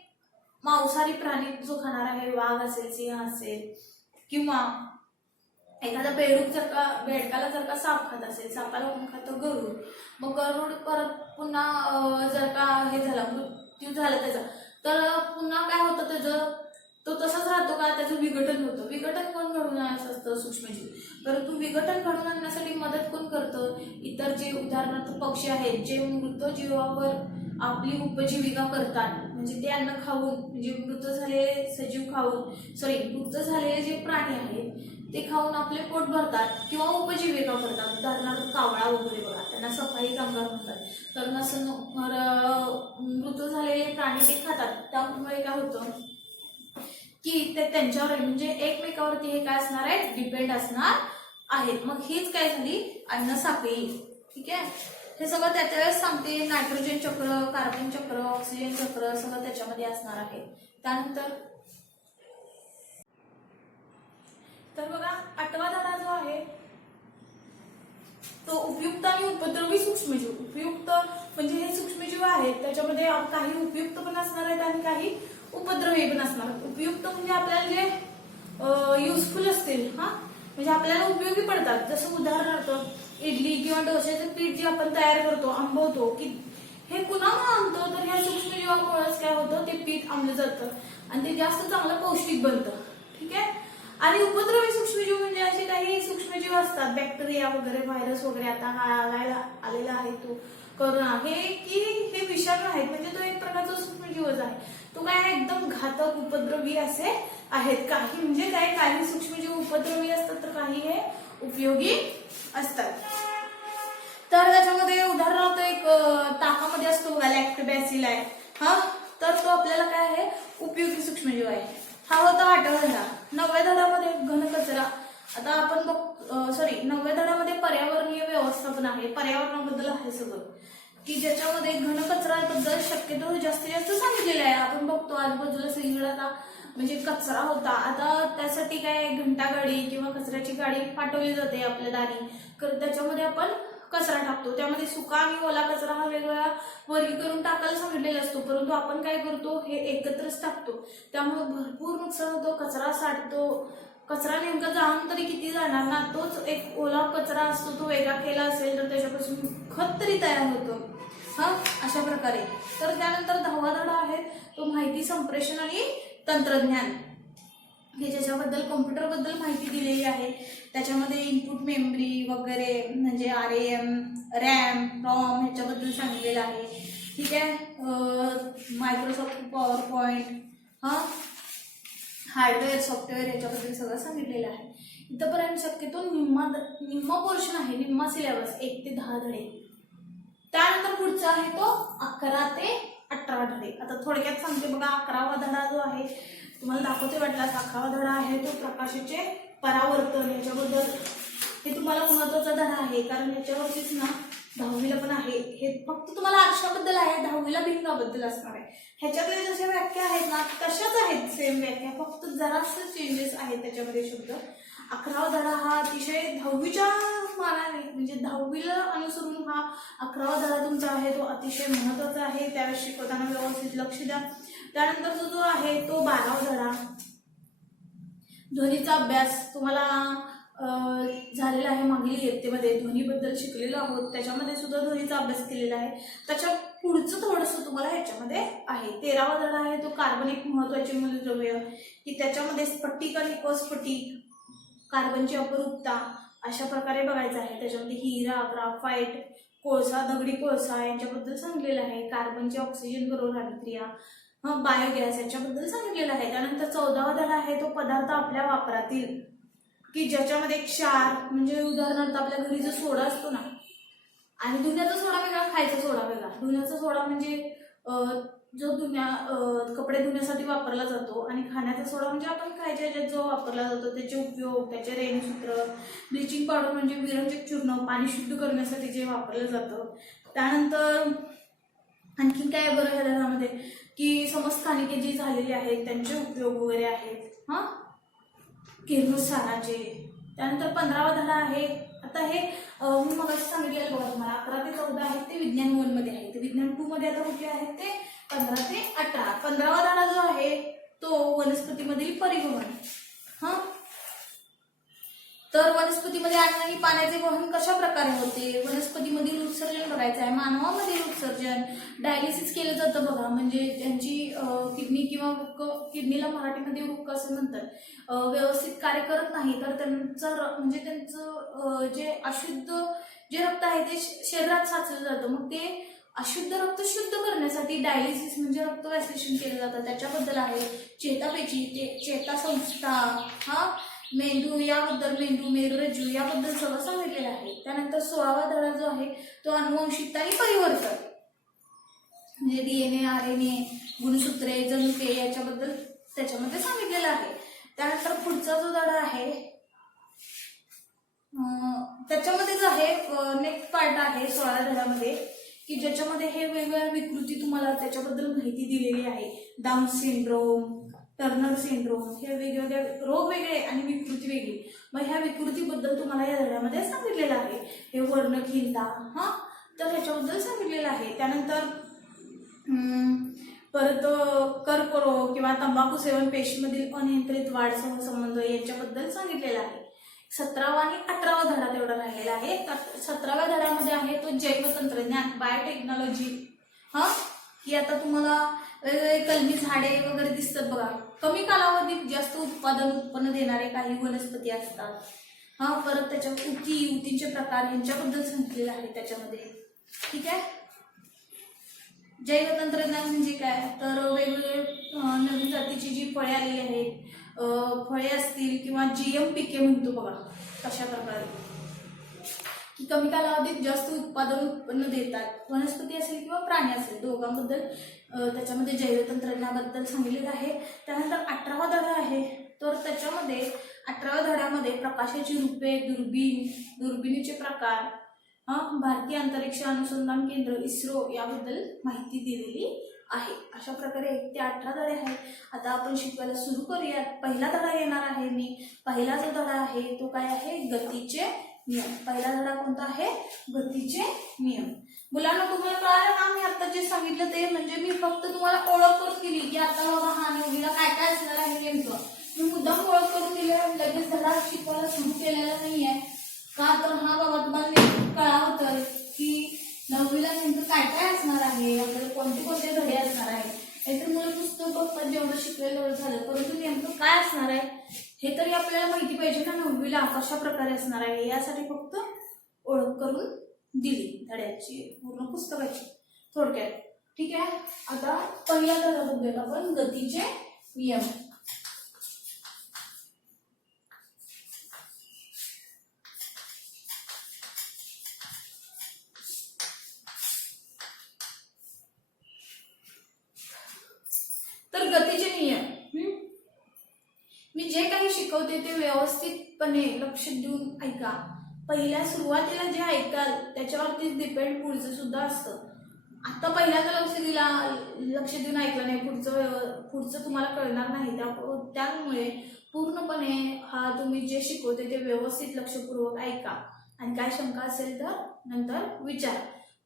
मांसाहारी प्राणी जो खाणार आहे, वाघ असेल, सिंह असेल, किंवा एखादा बेडकाला जर का साप खात असेल, सापाला कोण खातं, गरुड. मग गरुड परत पुन्हा जर का हे झाला, मृत्यू झाला त्याचा, तर पुन्हा काय होतं त्याचं, तो तसाच राहतो का, त्याचं विघटन होतं. विघटन कोण घडवून आणायचं असतं, सूक्ष्मजीव. परंतु विघटन घडवून आणण्यासाठी मदत कोण करतं, इतर जे उदाहरणार्थ पक्षी आहेत जे मृत जीवावर आपली उपजीविका करतात, म्हणजे ते अन्न खाऊन, म्हणजे मृत झालेले जे प्राणी आहेत ते खाऊन आपले पोट भरतात किंवा उपजीविका करतात. उदाहरणार्थ कावळा वगैरे बघा, त्यांना सफाई कामगार म्हणतात. तर मृत झालेले प्राणी ते खातात. त्यामुळे काय होतं की ते त्यांच्यावर म्हणजे एकमेकावरती हे काय असणार आहे, डिपेंड असणार आहेत. मग हीच काय झाली अन्न साखळी. ठीक आहे. हे सगळं त्याच्या वेळेस सांगते. नायट्रोजन चक्र, कार्बन चक्र, ऑक्सिजन चक्र सगळं त्याच्यामध्ये असणार आहे. त्यानंतर तर बघा 8वा धडा जो आहे तो उपयुक्त आणि उपद्रवी सूक्ष्मजीव. उपयुक्त म्हणजे हे सूक्ष्मजीव आहेत त्याच्यामध्ये काही उपयुक्त पण असणार आहेत आणि काही उपद्रवी पण असणार आहेत. उपयुक्त म्हणजे आपल्याला जे युजफुल असतील म्हणजे आपल्याला उपयोगी पडतात. जसं उदाहरणार्थ इडली किंवा डोश्याचं पीठ जे आपण तयार करतो आंबवतो की हे कुणामुळे आणतो तर ह्या सूक्ष्मजीवामुळेच काय होतं ते पीठ आंबलं जातं आणि ते जास्त चांगलं पौष्टिक बनतं. ठीक आहे. आणि उपद्रवी सूक्ष्मजीव म्हणजे असे काही सूक्ष्मजीव असतात बॅक्टेरिया वगैरे व्हायरस वगैरे आता हा आलेला आहे तो कोरोना हे विषाणू आहेत म्हणजे तो एक प्रकारचा सूक्ष्मजीवच आहे. तो काय एकदम घातक उपद्रवी असे आहेत. काही सूक्ष्मजीव उपद्रवी असतात तर काही हे उपयोगी असतात. तर त्याच्यामध्ये उदाहरणार्थ एक ताकामध्ये असतो बघा लॅक्टोबॅसिल आहे तर तो आपल्याला काय आहे उपयोगी सूक्ष्मजीव आहे. हा होता 8वा धडा. 9व्या धड्यामध्ये घनकचरा. आता आपण 9व्या धड्यामध्ये पर्यावरणीय व्यवस्थापन आहे. पर्यावरणाबद्दल आहे सगळं की ज्याच्यामध्ये घनकचऱ्याबद्दल शक्यतो जास्तीत जास्त सांगितलेलं आहे. आपण बघतो आजूबाजूला सगळीकडे आता म्हणजे कचरा होता. आता त्यासाठी काय घंटागाडी किंवा कचऱ्याची गाडी पाठवली जाते आपल्या दारी. त्याच्यामध्ये आपण कचरा टाकतो. त्यामध्ये सुका आणि ओला कचरा हा वेगवेगळा वर्गीकरून टाकायला सांगितलेला असतो परंतु आपण काय करतो हे एकत्रच टाकतो. त्यामुळे भरपूर नुकसान होतं. कचरा साठतो. कचरा नेमका जाऊन तरी किती जाणार ना. तोच एक ओला कचरा असतो तो वेगळा केला असेल तर त्याच्यापासून खत तरी तयार होतं अशा प्रकारे. तर त्यानंतर 10वा धडा आहे तो माहिती संप्रेषण आणि तंत्रज्ञान हे ज्याच्याबद्दल कॉम्प्युटरबद्दल माहिती दिलेली आहे. त्याच्यामध्ये इनपुट मेमरी वगैरे म्हणजे RAM, ROM ह्याच्याबद्दल सांगितलेलं आहे. ठीक आहे. Microsoft power point hardware software ह्याच्याबद्दल सगळं सांगितलेलं आहे. इथंपर्यंत शक्यतो निम्मा पोर्शन आहे. निम्मा सिलेबस 1 ते 10 धडे. त्यानंतर पुढचा आहे तो 11 ते 18 धडे. आता थोडक्यात सांगते बघा. 11वा धडा जो आहे तुम्हाला दाखवते वाटला 11वा धडा आहे तो प्रकाशाचे परावर्तन याच्याबद्दल. हे तुम्हाला महत्वाचा धडा आहे कारण याच्यावरतीच ना 10वीला पण आहे. हे फक्त तुम्हाला आरशाबद्दल आहे. 10वीला भिंगाबद्दल असणार आहे. ह्याच्यातल्या जशा व्याख्या आहेत ना तशाच आहेत सेम व्याख्या फक्त जरासं चेंजेस आहेत त्याच्यामध्ये शब्द. 11वा धडा हा अतिशय 10वीच्या मानाने म्हणजे 10वीला अनुसरून हा 11वा धडा तुमचा आहे तो अतिशय महत्वाचा आहे. त्यावेळेस शिकवताना व्यवस्थित लक्ष द्या. त्यानंतर जो आहे तो 12वा धडा ध्वनीचा अभ्यास तुम्हाला झालेला आहे. मागील इयत्तेमध्ये ध्वनीबद्दल शिकलेलो आहोत. त्याच्यामध्ये सुद्धा ध्वनीचा अभ्यास केलेला आहे. त्याच्या पुढचं थोडंसं तुम्हाला ह्याच्यामध्ये आहे. 13वा धडा आहे तो कार्बन एक महत्वाचे मूलद्रव्य की त्याच्यामध्ये स्फटिक आणि अस्फटिक कार्बनची अपरूपता अशा प्रकारे बघायचं आहे. त्याच्यामध्ये हिरा, ग्राफाइट, कोळसा, दगडी कोळसा यांच्याबद्दल सांगितलेलं आहे. कार्बनची ऑक्सिजन बरोबर अभिक्रिया बायोगॅस याच्याबद्दल सांगितलेलं आहे. त्यानंतर 14वा धडा आहे तो पदार्थ आपल्या वापरातील की ज्याच्यामध्ये क्षार म्हणजे उदाहरणार्थ आपल्या घरी जो सोडा असतो ना आणि धुण्याचा सोडा वेगळा खायचा सोडा वेगळा. धुण्याचा सोडा म्हणजे जो कपडे धुण्यासाठी वापरला जातो आणि खाण्याचा सोडा म्हणजे आपण खायच्या ह्याच्यात जो वापरला जातो त्याचे उपयोग त्याचे रेणूसूत्र. ब्लिचिंग पावडर म्हणजे विरंजक चूर्ण पाणी शुद्ध करण्यासाठी जे वापरलं जातं. त्यानंतर आणखी काय बरं ह्या धड्यामध्ये की समस्थानिके जी झालेली आहेत त्यांचे उपयोग वगैरे आहेत किरणोत्साराचे. त्यानंतर 15वा धडा आहे. आता हे मी मगाशी सांगितलेलं बघा तुम्हाला 11 ते 14 आहेत ते विज्ञान 1 मध्ये आहे. ते विज्ञान 2 मध्ये आता कुठले आहेत ते 15 ते 18. 15वा धडा जो आहे तो वनस्पतीमधील परिवहन. तर वनस्पतीमध्ये अन्न आणि पाण्याचे वहन कशा प्रकारे होते. वनस्पतीमधील उत्सर्जन बघायचं आहे. मानवामधील उत्सर्जन डायलिसिस केलं जातं बघा म्हणजे त्यांची किडनी किंवा किडनीला मराठीमध्ये वृक्क असं म्हणतात व्यवस्थित कार्य करत नाही तर त्यांचं जे अशुद्ध जे रक्त आहे ते शरीरात साचलं जातं. मग ते अशुद्ध रक्त शुद्ध करण्यासाठी डायलिसिस म्हणजे रक्त व्याश्लेषण केलं जातं. त्याच्याबद्दल आहे. चेतापेशी चेतासंस्था मेंदू याबद्दल मेंदू मेरुरज्जू याबद्दल सगळं सांगितलेलं आहे. त्यानंतर 16वा धडा जो आहे तो अनुवंशिकता आणि परिवर्तन म्हणजे DNA RNA गुणसूत्रे जनुके याच्याबद्दल त्याच्यामध्ये सांगितलेलं आहे. त्यानंतर पुढचा जो धडा आहे त्याच्यामध्येच आहे नेक्स्ट पार्ट आहे 16व्या धड्यामध्ये की ज्याच्यामध्ये हे वेगवेगळ्या विकृती तुम्हाला त्याच्याबद्दल माहिती दिलेली आहे. डाऊन सिंड्रोम टर्नर सिंड्रोम हे वेगवेगळे रोग वेगळे आणि विकृती वेगळी. मग ह्या विकृतीबद्दल तुम्हाला या धड्यामध्ये सांगितलेलं आहे. हे वर्णहीनता, हा, तर ह्याच्याबद्दल सांगितलेलं आहे. त्यानंतर परत कर्करोग किंवा तंबाखू सेवन पेशीमधील अनियंत्रित वाढसह संबंध याच्याबद्दल सांगितलेलं आहे. 17वा आणि 18वा धडा तेवढा राहिलेला आहे. तर 17व्या धड्यामध्ये आहे तो जैवतंत्रज्ञान, बायोटेक्नॉलॉजी. हा, की आता तुम्हाला वेगवेगळे कलमी झाडे वगैरे दिसतात बघा. कमी कालावधीत जास्त उत्पन्न देणारे काही वनस्पती असतात. हा, परत त्याच्या ऊतींचे प्रकार यांच्याबद्दल सांगितलेलं आहे त्याच्यामध्ये. ठीक आहे. जैवतंत्रज्ञान म्हणजे काय, तर वेगवेगळे नवीन जातीची जी फळे आलेली आहेत, फळे असतील किंवा जीएम पिके म्हणतो बघा, कशा प्रकारे की कमी कालावधीत जास्त उत्पन्न देतात, वनस्पती असेल किंवा प्राणी असेल, दोघांबद्दल त्याच्यामध्ये जैवतंत्रज्ञानाबद्दल सांगितलेलं आहे. त्यानंतर 18वा धडा आहे. तर त्याच्यामध्ये 18व्या धड्यामध्ये प्रकाशाची रूपे, दुर्बिणीचे प्रकार, भारतीय अंतरिक्ष अनुसंधान केंद्र इस्रो याबद्दल माहिती दिलेली आहे. अशा प्रकारे 1 ते 18 धडे आहेत. आता आपण शिकवायला सुरू करूयात. पहिला धडा येणार आहे मी. पहिला जो धडा आहे तो काय आहे, गतीचे नियम. पहिला धडा कोणता आहे, गतीचे नियम. मुलांना तुम्हाला कळालं ना, मी आता जे सांगितलं ते म्हणजे मी फक्त तुम्हाला ओळख करून दिली की आता बाबा हा नववीला काय काय असणार आहे नेमकं. मी मुद्दाम ओळख करून दिली, लगेच धडा शिकवायला सुरू केलेला नाहीये. का तर हा बाबा तुम्हाला कळावं तर की नववीला नेमकं काय काय असणार आहे, आपल्याला कोणते कोणते धडे असणार आहे. नाहीतर मुलं पुस्तक बघतात जेवढं शिकलेलं झालं, परंतु नेमकं काय असणार आहे हे तरी आपल्याला माहिती पाहिजे ना नववीला कशा प्रकारे असणार आहे. यासाठी फक्त ओळख करून दिली धड्याची, पूर्ण पुस्तकाची थोडक्यात. ठीक आहे. आता पहिल्या धडा बघूयात आपण, गतीचे नियम. तर गतीचे नियम, मी जे काही शिकवते ते व्यवस्थितपणे लक्ष देऊन ऐका. पहिल्या सुरुवातीला जे ऐकाल त्याच्यावरती डिपेंड पुढचं सुद्धा असतं. आता पहिल्यांदा लक्ष देऊन ऐकलं नाही, पुढचं तुम्हाला कळणार नाही. त्यामुळे पूर्णपणे हा तुम्ही जे शिकवते ते व्यवस्थित लक्षपूर्वक ऐका आणि काय शंका असेल तर नंतर विचार.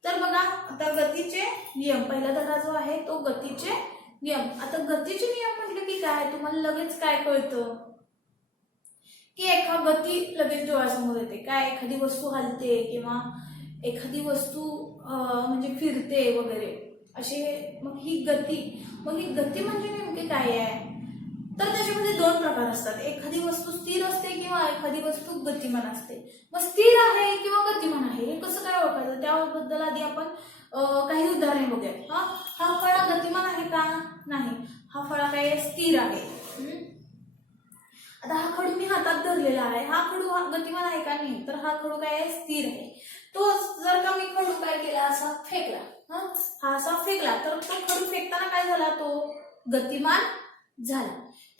तर बघा, आता गतीचे नियम, पहिला धडा जो आहे तो गतीचे नियम. आता गतीचे नियम म्हटलं की काय, तुम्हाला लगेच काय कळतं की गती लगेच डोळ्यासमोर येते. काय, एखादी वस्तू हलते किंवा एखादी वस्तू म्हणजे फिरते वगैरे असे. मग ही गती म्हणजे नेमके काय आहे, तर त्याच्यामध्ये 2 प्रकार असतात. एखादी वस्तू स्थिर असते किंवा एखादी वस्तू गतिमान असते. मग स्थिर आहे किंवा गतिमान आहे हे कसं काय ओळखायचं, त्याबद्दल आधी आपण काही उदाहरणे बघूयात. हा फळा गतिमान आहे का, नाही. हा फळा काय स्थिर आहे. आता हा खडू मी हातात धरलेला आहे, हा खडू गतिमान आहे का, नाही. तर हा खडू काय स्थिर आहे. तो जर का मी खडू काय केला, असा फेकला, हा असा फेकला, तर तो खडू फेकताना काय झाला, तो गतिमान झाला.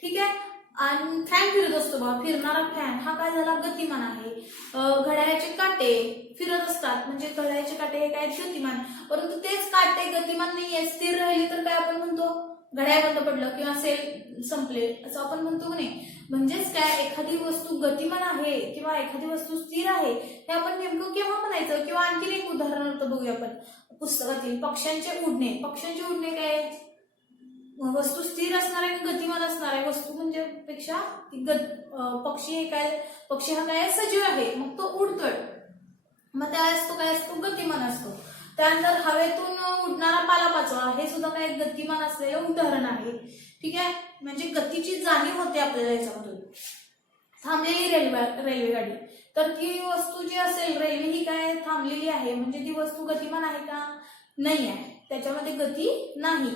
ठीक आहे. आणि फॅन फिरत असतो बघा, फिरणारा फॅन हा काय झाला, गतिमान आहे. घड्याळाचे काटे फिरत असतात, म्हणजे घड्याळाचे काटे हे काय गतिमान, परंतु तेच काटे गतिमान नाहीये, स्थिर राहिली तर काय आपण म्हणतो, घड्याळ बंद पडलं किंवा सेल संपले असं आपण म्हणतो की नाही. म्हणजेच काय, एखादी वस्तू गतिमान आहे किंवा एखादी वस्तू स्थिर आहे हे आपण नेमकं केव्हा म्हणायचं. किंवा आणखी एक उदाहरण बघूया आपण पुस्तकातील, पक्ष्यांचे उडणे काय, वस्तू स्थिर असणार आहे की गतिमान असणार आहे. वस्तू म्हणजे पेक्षा पक्षी हे काय, पक्षी हा काय सजीव आहे, मग तो उडतोय, मग त्यावेळेस तो काय असतो, गतिमान असतो. त्यानंतर हवेतून उडणारा पालापाचोळा हे सुद्धा काय गतिमान असलेलं उदाहरण आहे. ठीक आहे. म्हणजे गतीची जाणीव होते आपल्याला याच्यामधून. थांबलेली रेल्वे गाडी, तर ती वस्तू जी असेल, रेल्वे ही काय थांबलेली आहे, म्हणजे ती वस्तू गतिमान आहे का, नाही आहे, त्याच्यामध्ये गती नाही.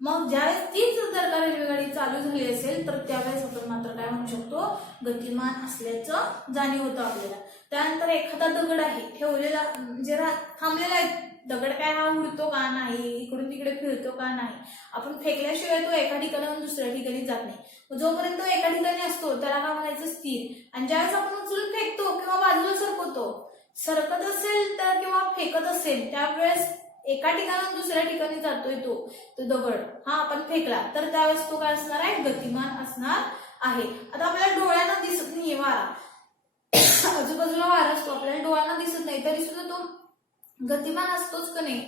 मग ज्यावेळेस तीच जर का रेल्वेगाडी चालू झाली असेल तर त्यावेळेस आपण मात्र काय म्हणू शकतो, गतिमान असल्याचं जाणीव होतं आपल्याला. त्यानंतर एखादा दगड आहे ठेवलेला, म्हणजे थांबलेला आहे दगड, काय हा उडतो का नाही, इकडून तिकडे फिरतो का नाही, आपण फेकल्याशिवाय तो एका ठिकाणाहून दुसऱ्या ठिकाणी जात नाही. जोपर्यंत तो एका ठिकाणी असतो त्याला काय म्हणायचं, स्थिर. आणि ज्यावेळेस आपण उचलून फेकतो किंवा बाजूला सरकत असेल तर किंवा फेकत असेल त्यावेळेस एका ठिकाणाहून दुसऱ्या ठिकाणी जातोय तो दगड, हा आपण फेकला, तर त्यावेळेस तो काय असणार आहे, गतिमान असणार आहे. आता आपल्याला डोळ्यांना दिसत नाहीये वारा, आजूबाजूला वारा असतो, आपल्याला डोळ्यांना दिसत नाही, तरी गतिमान असतोच का नाही,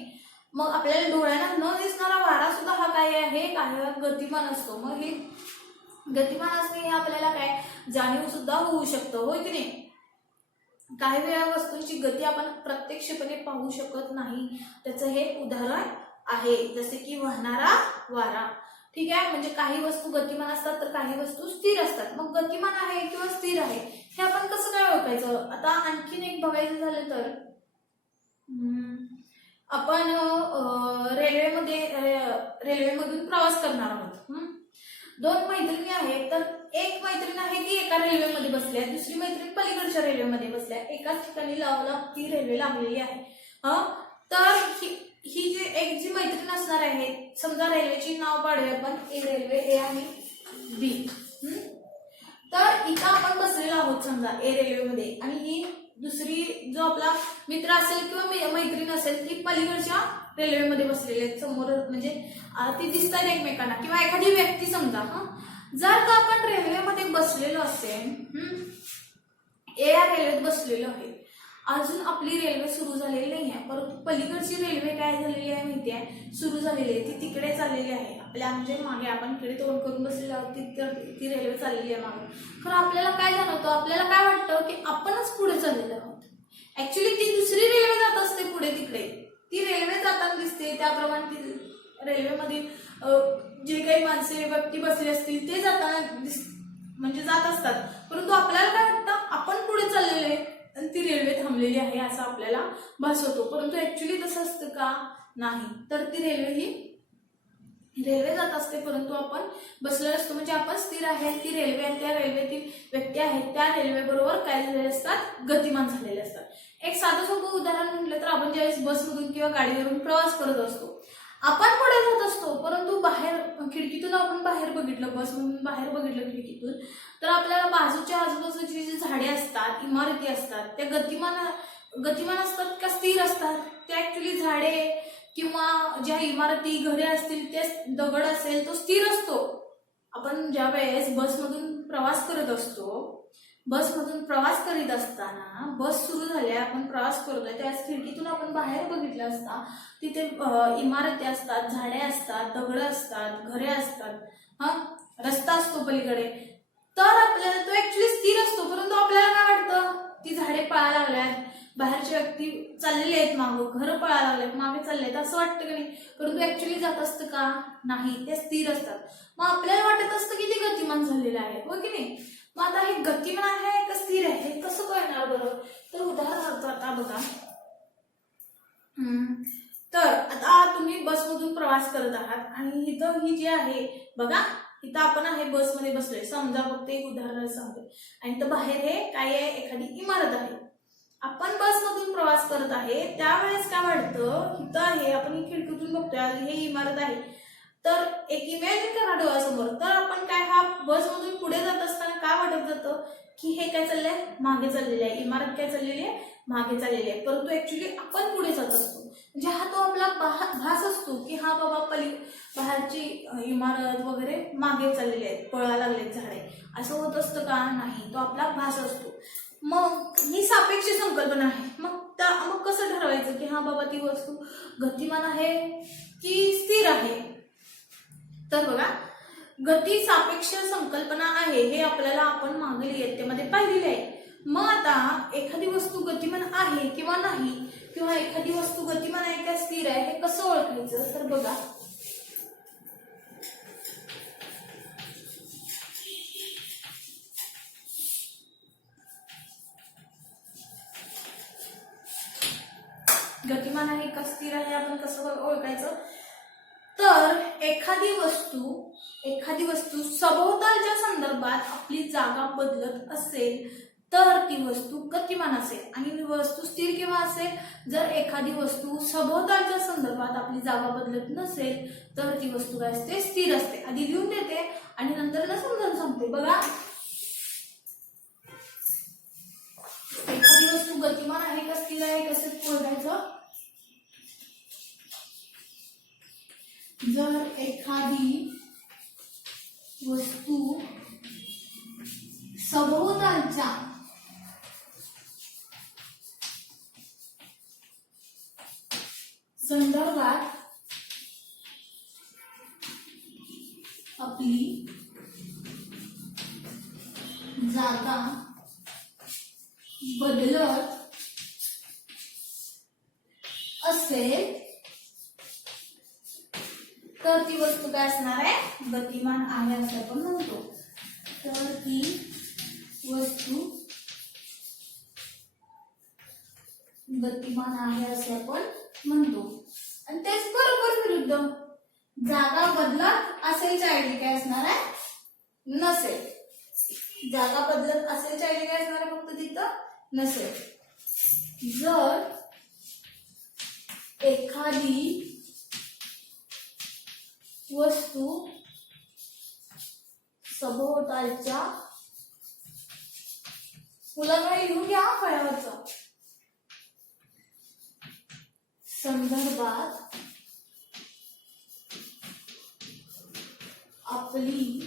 मग आपल्याला डोळ्यांना न दिसणारा वारा सुद्धा हा काय आहे, काही वेळा गतिमान असतो. मग हे गतिमान असणे हे आपल्याला काय जाणीव सुद्धा होऊ शकतं, होय की नाही. काही वेळा वस्तूंची गती आपण प्रत्यक्षपणे पाहू शकत नाही, त्याचं हे उदाहरण आहे, जसे की वाहणारा वारा. ठीक आहे, म्हणजे काही वस्तू गतिमान असतात तर काही वस्तू स्थिर असतात. मग गतिमान आहे किंवा स्थिर आहे हे आपण कसं काय ओळखायचं. आता आणखीन एक बघायचं झालं तर आपण रेल्वेमधून प्रवास करणार आहोत. दोन मैत्रिणी आहेत, तर एक मैत्रीण आहे ती एका रेल्वेमध्ये बसली आहे, दुसरी मैत्रीण पलीकडच्या रेल्वेमध्ये बसली आहे. एकाच ठिकाणी ती रेल्वे लागलेली आहे. तर ही जी मैत्रीण असणार आहे, समजा रेल्वेची नाव पाडूया आपण, ए रेल्वे, ए आणि बी. तर इथं आपण बसलेलो आहोत समजा ए रेल्वेमध्ये, आणि ही दुसरी जो आपला मित्र असेल किंवा मैत्रीण असेल ती पलीकडच्या रेल्वेमध्ये बसलेली आहे, समोर म्हणजे ती दिसतात एकमेकांना, किंवा एखादी व्यक्ती समजा. जर का आपण रेल्वेमध्ये बसलेलो असेल, ए या रेल्वेत बसलेलो आहे, अजून आपली रेल्वे सुरू झालेली नाही आहे, परंतु पलीकडची रेल्वे काय झालेली आहे माहिती आहे, सुरू झालेली आहे, ती तिकडे चाललेली आहे. आपल्या म्हणजे मागे आपण इकडे तोंड करून बसलेलो आहोत, ती रेल्वे चाललेली आहे मागे. खरं आपल्याला काय जाणवतं, आपल्याला काय वाटतं की आपणच पुढे चाललेलो आहोत. ऍक्च्युली ती दुसरी रेल्वे जात असते पुढे तिकडे, ती रेल्वे जाताना दिसते, त्याप्रमाणे ती रेल्वेमध्ये जे काही माणसे व्यक्ती बसली असतील ते जाताना म्हणजे जात असतात, परंतु आपल्याला काय वाटतं आपण पुढे चाललेले आणि ती रेल्वे थांबलेली आहे असं आपल्याला भासवतो. परंतु ऍक्च्युली तसं असतं का, नाही. तर ती रेल्वे जात असते, परंतु आपण बसलेलो असतो, म्हणजे आपण स्थिर आहे. ती रेल्वे आणि त्या रेल्वेतील व्यक्ती आहेत त्या रेल्वे बरोबर काय झालेले असतात, गतिमान झालेले असतात. एक साधं सोपं उदाहरण म्हटलं तर आपण ज्यावेळेस बसमधून किंवा गाडीवरून प्रवास करत असतो, आपण पुढे जात असतो, परंतु बाहेर खिडकीतून आपण बाहेर बघितलं, बसमधून बाहेर बघितलं खिडकीतून, तर आपल्याला बाजूच्या आजूबाजूची जी झाडे असतात, इमारती असतात, त्या गतिमान असतात का स्थिर असतात. त्या ऍक्च्युली झाडे किंवा ज्या इमारती, घरे असतील, ते दगड असेल तो स्थिर असतो. आपण ज्या वेळेस बसमधून प्रवास करत असतो, बसमधून प्रवास करीत असताना बस सुरू झाली, आपण प्रवास करतोय, त्यावेळेस खिडकीतून आपण बाहेर बघितलं असता, तिथे इमारती असतात, झाडे असतात, दगड असतात, घरे असतात, रस्ता असतो पलीकडे, तर आपल्याला तो ऍक्च्युली स्थिर असतो. परंतु आपल्याला काय वाटतं, ती झाडे पळायला लागल्यात, बाहेरचे व्यक्ती चाललेले आहेत मागं, घरं पळायला लागलेत, मागे चाललेत, असं वाटतं की नाही. परंतु ऍक्च्युली जात असतं का, नाही, ते स्थिर असतात. मग आपल्याला वाटत असतं की ते गतिमान झालेलं आहे, हो की नाही. मग आता हे गतिमान आहे का स्थिर आहे हे कसं कळणार बरं, तर उदाहरणार्थ आता बघा, तर आता तुम्ही बसमधून प्रवास करत आहात आणि इथं ही जी आहे बघा, इथं आपण आहे बसमध्ये बसलोय, समजा फक्त एक उदाहरण सांगतोय, आणि इथं बाहेर हे काय आहे, एखादी इमारत आहे. आपण बसमधून प्रवास करत आहे त्यावेळेस काय वाटतं, इथं आहे, आपण ही खिडकीतून बघतोय, हे इमारत आहे, तर एक इमॅजिन करा डोळ्यासमोर, तर आपण काय हा बसमधून पुढे जात असताना काय वाटत जातं की हे काय चाललंय, मागे चाललेलं आहे, इमारत काय चाललेली आहे, मागे चाललेली आहे. परंतु ऍक्च्युली आपण पुढे जात असतो, म्हणजे हा तो आपला भास असतो की हा बाबा बाहेरची इमारत वगैरे मागे चाललेली आहे, पळायला लागलेत झाडे, असं होत असतं का, नाही, तो आपला भास असतो. मग ही सापेक्ष संकल्पना आहे. मग कसं ठरवायचं की हा बाबा ती वस्तू गतिमान आहे की स्थिर आहे. तर बघा, गती सापेक्ष संकल्पना आहे हे आपल्याला आपण मागील इयत्तेमध्ये पाहिलेले आहे. मग आता एखादी वस्तू गतिमान आहे किंवा नाही, किंवा एखादी वस्तू गतिमान आहे का स्थिर आहे हे कसं ओळखायचं, तर बघा, गतिमान आहे का स्थिर आहे आपण कसं ओळखायचं, तर एखादी वस्तू सभोवतालच्या संदर्भात आपली जागा बदलत असेल तर ती वस्तू गतिमान असेल, आणि वस्तू स्थिर केव्हा असेल, जर एखादी वस्तू सभोवतालच्या संदर्भात आपली जागा बदलत नसेल तर ती वस्तू काय असते, स्थिर असते. आधी लिहून देते आणि नंतर ना समजावून सांगते. बघा, एखादी वस्तू गतिमान आहे का स्थिर आहे कसं ओळखायचं, जर एखादी वस्तू सभोवतालच्या संदर्भात आपली जागा बदलत असेल तर ती वस्तू काय असणार आहे, गतिमान आहे असं आपण म्हणतो. तर ती वस्तू गतिमान आहे असे आपण म्हणतो. आणि तेच बरोबर विरुद्ध, जागा बदलत असेलच्या ऐवजी काय असणार आहे, नसेल. जागा बदलत असेलच्या ऐवजी काय असणार आहे, फक्त तिथं नसेल. जर एखादी वस्तू सभोवतालच्या, मुलांना लिहून घ्या फळ्यावरचं, संदर्भात आपली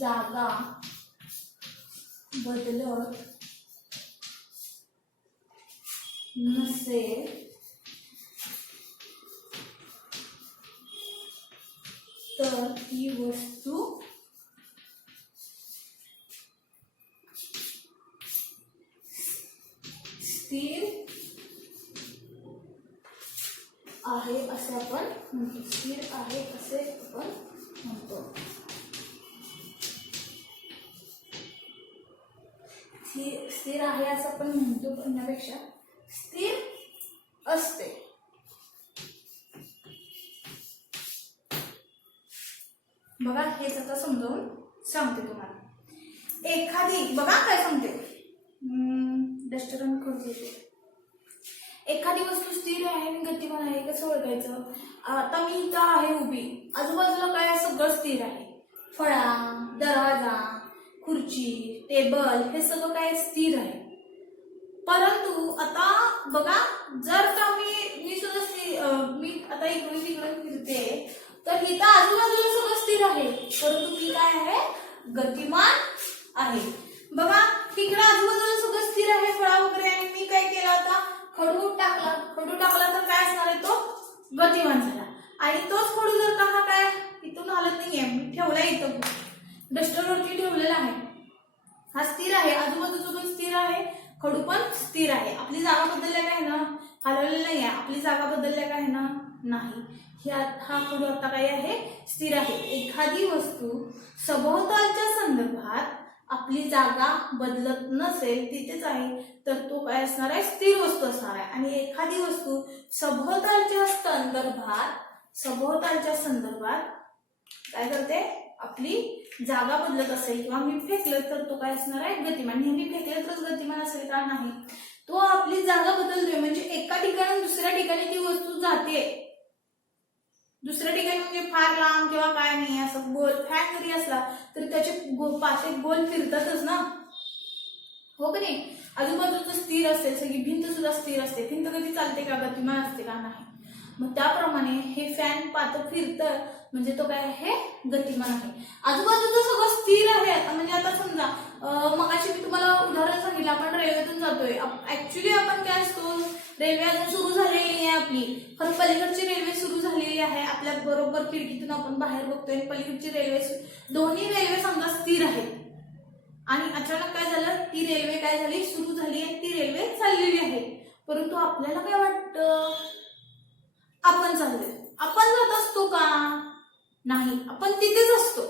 जागा बदलत नसेल तर ती वस्तू स्थिर आहे असे आपण म्हणतो. स्थिर आहे असे आपण म्हणतो. स्थिर आहे असं आपण म्हणतो म्हणण्यापेक्षा स्थिर असते. बघा हेच आता समजावून सांगते तुम्हाला. एखादी, बघा काय सांगते, डस्टरन खोडते. एखादी वस्तू स्थिर आहे आणि गतिमान आहे कसं ओळखायचं. आता मी इथं आहे उभी, आजूबाजूला काय सगळं स्थिर आहे. फळा, दरवाजा, खुर्ची, टेबल हे सगळं काय स्थिर आहे. परंतु आता बघा, जर का मी सुद्धा मी आता इकडून तिकडून फिरते तर इथं आजूबाजूला सगळं स्थिर आहे, परंतु मी काय आहे, गतिमान आहे. बघा तिकडे आजूबाजूला सगळं स्थिर आहे, फळा वगैरे, आणि मी काय केलं, आता खडू टाकला. खडू टाकला तर काय असणार आहे, तो गतिमान झाला. आणि तोच खडू जर का हा काय इथून हालत नाहीये, मी ठेवला इथं डस्टरवरती ठेवलेला आहे, हा स्थिर आहे, आजूबाजूचं पण स्थिर आहे, खडू पण स्थिर आहे. आपली जागा बदलल्या काय ना, हलवलेली नाही आहे, आपली जागा बदलल्या काय ना, नाही. हा खडू आता काय आहे, स्थिर आहे. एखादी वस्तू सभोवतालच्या संदर्भात आपली जागा बदलत नसेल, तिथेच आहे, तर तो काय असणार आहे, स्थिर वस्तू असणार आहे. आणि एखादी वस्तू सभोवतालच्या संदर्भात काय करते, आपली जागा बदलत असेल किंवा मी फेकलं तर तो काय असणार आहे, गतिमान. नेहमी फेकलं तरच गतिमान असेल का, नाही. तो आपली जागा बदलतोय, म्हणजे एका ठिकाणी दुसऱ्या ठिकाणी ती वस्तू जाते. दुसऱ्या ठिकाणी म्हणजे फार लांब किंवा काय नाही, असं गोल फॅन जरी असला तरी त्याचे पाचे गोल फिरतातच ना, हो की नाही. आजूबाजूचं स्थिर असेल, सगळी भिंत सुद्धा स्थिर असते. भिंत कधी चालते का, गतिमान असते का, नाही. मग त्याप्रमाणे हे फॅन पातं फिरतं म्हणजे तो काय आहे, गतिमान आहे. आजूबाजूचं सगळं स्थिर आहे. म्हणजे आता समजा मगाशी मी तुम्हाला उदाहरण सांगितलं, आपण रेल्वेतून जातोय. ऍक्च्युली आपण काय असतो, रेल्वे अजून सुरू झालेली आहे आपली, पण पलीकडची रेल्वे सुरू झालेली आहे. आपल्या बरोबर खिडकीतून आपण बाहेर बघतोय आणि पलीकडची रेल्वे, दोन्ही रेल्वे समजा स्थिर आहेत. आणि अचानक काय झालं, ती रेल्वे काय झाली, सुरू झाली आहे, ती रेल्वे चाललेली आहे. परंतु आपल्याला काय वाटतं, आपण चाललोय, आपण जात असतो का, नाही, आपण तिथेच असतो.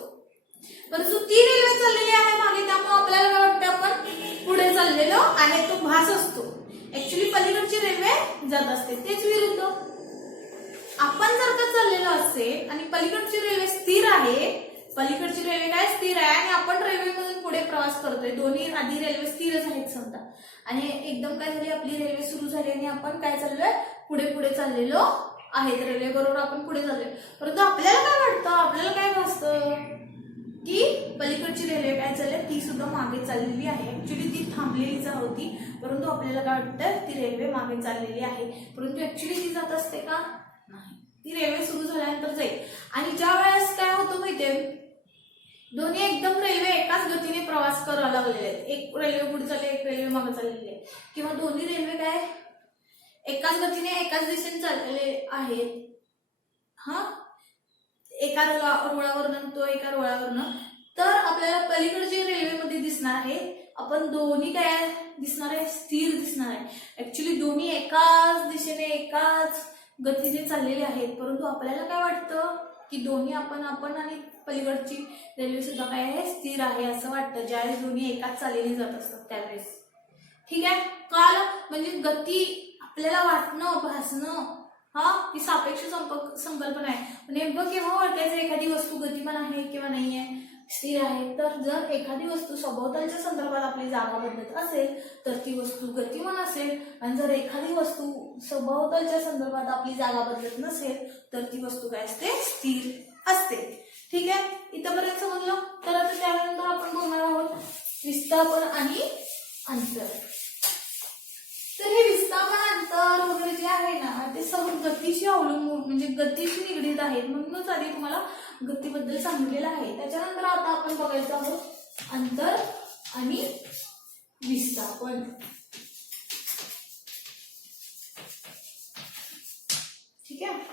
परंतु ती रेल्वे चाललेली आहे मागे, त्यामुळे आपल्याला काय वाटतं, आपण पुढे चाललेलो आहे, तो भास असतो. ऍक्च्युली पलीकडची रेल्वे जात असते. तेच विरुद्ध, आपण जर का चाललेलो असेल आणि पलीकडची रेल्वे स्थिर आहे, पलीकडची रेल्वे काय स्थिर आहे आणि आपण रेल्वेमधून पुढे प्रवास करतोय, दोन्ही आधी रेल्वे स्थिरच आहेत समजा, आणि एकदम काय झाली, आपली रेल्वे सुरू झाली आणि आपण काय चाललोय, पुढे पुढे चाललेलो आहेत, रेल्वे बरोबर आपण पुढे चाललोय. परंतु आपल्याला काय वाटतं, आपल्याला काय भासतं की पलीकडची रेल्वे काय चालली, ती सुद्धा मागे चाललेली आहे. ऍक्च्युली ती थांबलेलीच होती, परंतु आपल्याला काय वाटतं, ती रेल्वे मागे चाललेली आहे. परंतु ऍक्च्युली ती जात असते का, नाही. ती रेल्वे सुरू झाल्यानंतर जाईल. आणि ज्या वेळेस काय होतं माहितीये, दोन्ही एकदम रेल्वे एकाच गतीने प्रवास करायला लागलेले आहेत. एक रेल्वे पुढे चालली, एक रेल्वे मागे चाललेली आहे, किंवा दोन्ही रेल्वे काय एकाच गतीने एकाच दिशेने चाललेले आहेत. हा, एका रुळावरनं तो एका रुळावरनं. तर आपल्याला पलीकडच्या रेल्वेमध्ये दिसणार आहे, आपण दोन्ही काय दिसणार आहे, स्थिर दिसणार आहे. ऍक्च्युली दोन्ही एकाच दिशेने एकाच गतीने चाललेले आहेत, परंतु आपल्याला काय वाटतं की दोन्ही आपण आणि पलीकडची रेल्वे सुद्धा काय आहे, स्थिर आहे असं वाटतं ज्यावेळेस दोन्ही एकाच चालीने जात असतात त्यावेळेस. ठीक आहे, काल म्हणजे गती आपल्याला वाटणं, भासणं, हा ही सापेक्ष संकल्पना आहे. नेमकं केव्हा ओळखायचं एखादी वस्तू गतिमान आहे किंवा नाही आहे, स्थिर आहे? तर जर एखादी वस्तू सभोवतालच्या संदर्भात आपली जागा बदलत असेल तर ती वस्तू गतिमान असेल, आणि जर एखादी वस्तू सभोवतालच्या संदर्भात आपली जागा बदलत नसेल तर ती वस्तू काय असते, स्थिर असते. ठीक आहे, इथपर्यंत समजलं. तर आता त्यानंतर आपण बोलणार आहोत विस्थापन आणि अंतर. तर हे विस्थापन अंतर वगैरे जे आहे ना ते सर्व गतीशी अवलंबून म्हणजे गतीशी निगडीत आहेत, म्हणूनच आधी तुम्हाला गतीबद्दल सांगितलेलं आहे. त्याच्यानंतर आता आपण बघायचं आहोत अंतर आणि विस्थापन. ठीक आहे,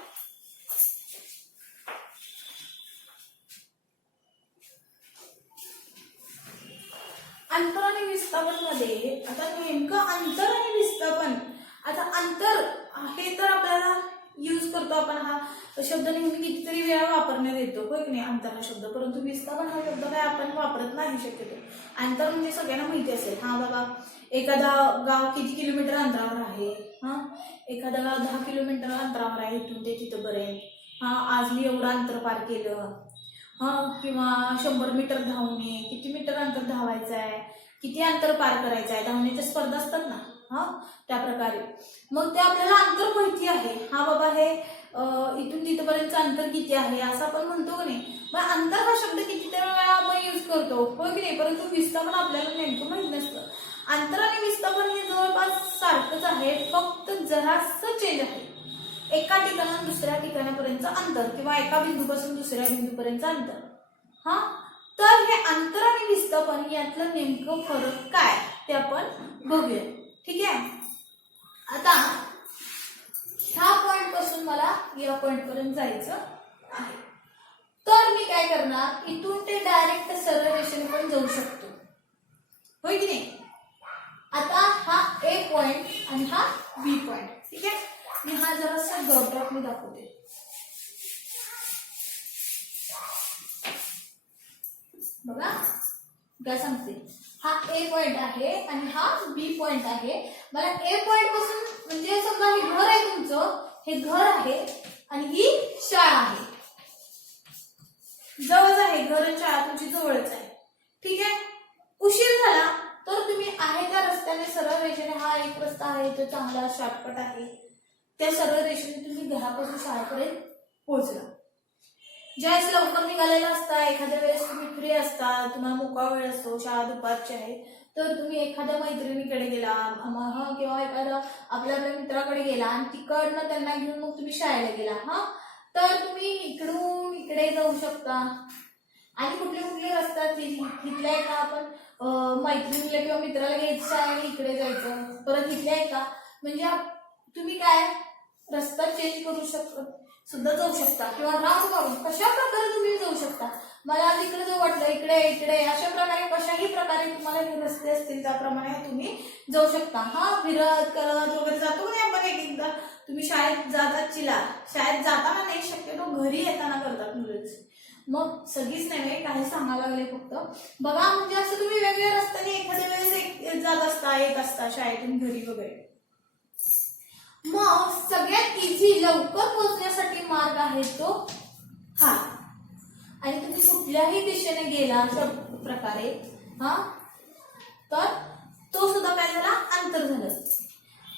अंतर आणि विस्थापन मध्ये आता नेमकं अंतर आणि विस्थापन. आता अंतर हे तर आपल्याला यूज करतो आपण, हा शब्द नेहमी कितीतरी वेळा वापरण्यात येतो, होय की नाही, अंतर हा शब्द. परंतु विस्थापन हा शब्द काय आपण वापरत नाही शक्यतो. अंतर म्हणजे सगळ्यांना माहिती असेल, हा बाबा एखादा गाव किती किलोमीटर अंतरावर आहे, हा एखादा गाव 10 किलोमीटर अंतरावर आहे इथून ते तिथपर्यंत, हा आज मी एवढं अंतर पार केलं, हा, किंवा 100 मीटर धावणे, किती मीटर अंतर धावायचं आहे, किती अंतर पार करायचं आहे, धावण्याच्या स्पर्धा असतात ना, हा त्या प्रकारे. मग ते आपल्याला अंतर माहिती आहे, हा बाबा हे इथून तिथपर्यंतचं अंतर किती आहे असं आपण म्हणतो की नाही. मग अंतर हा शब्द कितीतरी वेळा आपण यूज करतो, होय की नाही, परंतु विस्थापन आपल्याला नेमकं माहित नसतं. अंतर आणि विस्थापन हे जवळपास सारखंच आहे, फक्त जरासं चेंज आहे. एका ठिकाणाहून दुसऱ्या ठिकाणापर्यंतचं अंतर किंवा एका बिंदूपासून दुसऱ्या बिंदूपर्यंतचं अंतर. हा, तर हे अंतर आणि विस्थापन यातलं नेमकं फरक काय ते आपण बघूया. ठीक आहे, आता ह्या पॉइंट पासून मला या पॉइंट पर्यंत जायचं आहे, तर मी काय करणार, इथून ते डायरेक्ट सरळ रेषेने पण जाऊ शकतो, होय की नाही. आता हा ए पॉइंट आणि हा बी पॉइंट. ठीक आहे, मी हा जरासा डॉट मी दाखवते. बघा काय सांगते, हा ए पॉइंट आहे आणि हा बी पॉइंट आहे. मला ए पॉइंट पासून म्हणजे समजा हे घर आहे तुमचं, हे घर आहे आणि ही शाळा आहे, जवळच आहे, घर आणि शाळा तुमची जवळच आहे. ठीक आहे, उशीर झाला तर तुम्ही आहे त्या रस्त्याने सरळ रेषेने, हा एक रस्ता आहे तो चांगला शॉर्टकट आहे, त्या सरळ रेषेने तुम्ही घरापासून शाळेपर्यंत पोहोचला. ज्यावेळेस लवकर निघालेला असता, एखाद्या वेळेस तुम्ही फ्री असता, तुम्हाला मोकळा वेळ असतो, शाळा दुपारची आहे, तर तुम्ही एखाद्या मैत्रिणीकडे गेला किंवा एखाद्या आपल्या मित्राकडे गेला आणि तिकडनं त्यांना घेऊन मग तुम्ही शाळेला गेला, हा तर तुम्ही इकडून इकडे जाऊ शकता. आणि कुठले कुठले रस्त्यात इथल्या एका आपण मैत्रिणीला किंवा मित्राला घ्यायचं शाळेने इकडे जायचं, परत इथल्या एका म्हणजे तुम्ही काय रस्ता चेंज करू सुद्धा जाऊ शकता, किंवा राऊंड मारून कशा प्रकारे तुम्ही जाऊ शकता. मला तिकडे जाऊ वाटलं, इकडे इकडे अशा प्रकारे कशाही प्रकारे तुम्हाला हे रस्ते असतील त्याप्रमाणे तुम्ही जाऊ शकता. हा, फिरत करत वगैरे जातो नाही आपण एकदा. तुम्ही शाळेत जातात, शाळेत जाताना नाही, शक्यतो घरी येताना करतात मुलंच. मग सगळीच नाही, काही सांगायला लागले फक्त. बघा म्हणजे असं तुम्ही वेगवेगळ्या रस्त्याने एखाद्या वेळेस जात असता, येत असता शाळेतून घरी वगैरे. मग सगळ्यात इझी लवकर पोहोचण्यासाठी मार्ग आहे तो हा, आणि तुम्ही कुठल्याही दिशेने गेला अशा प्रकारे, हा तर तो सुद्धा काय झाला, अंतर झालं.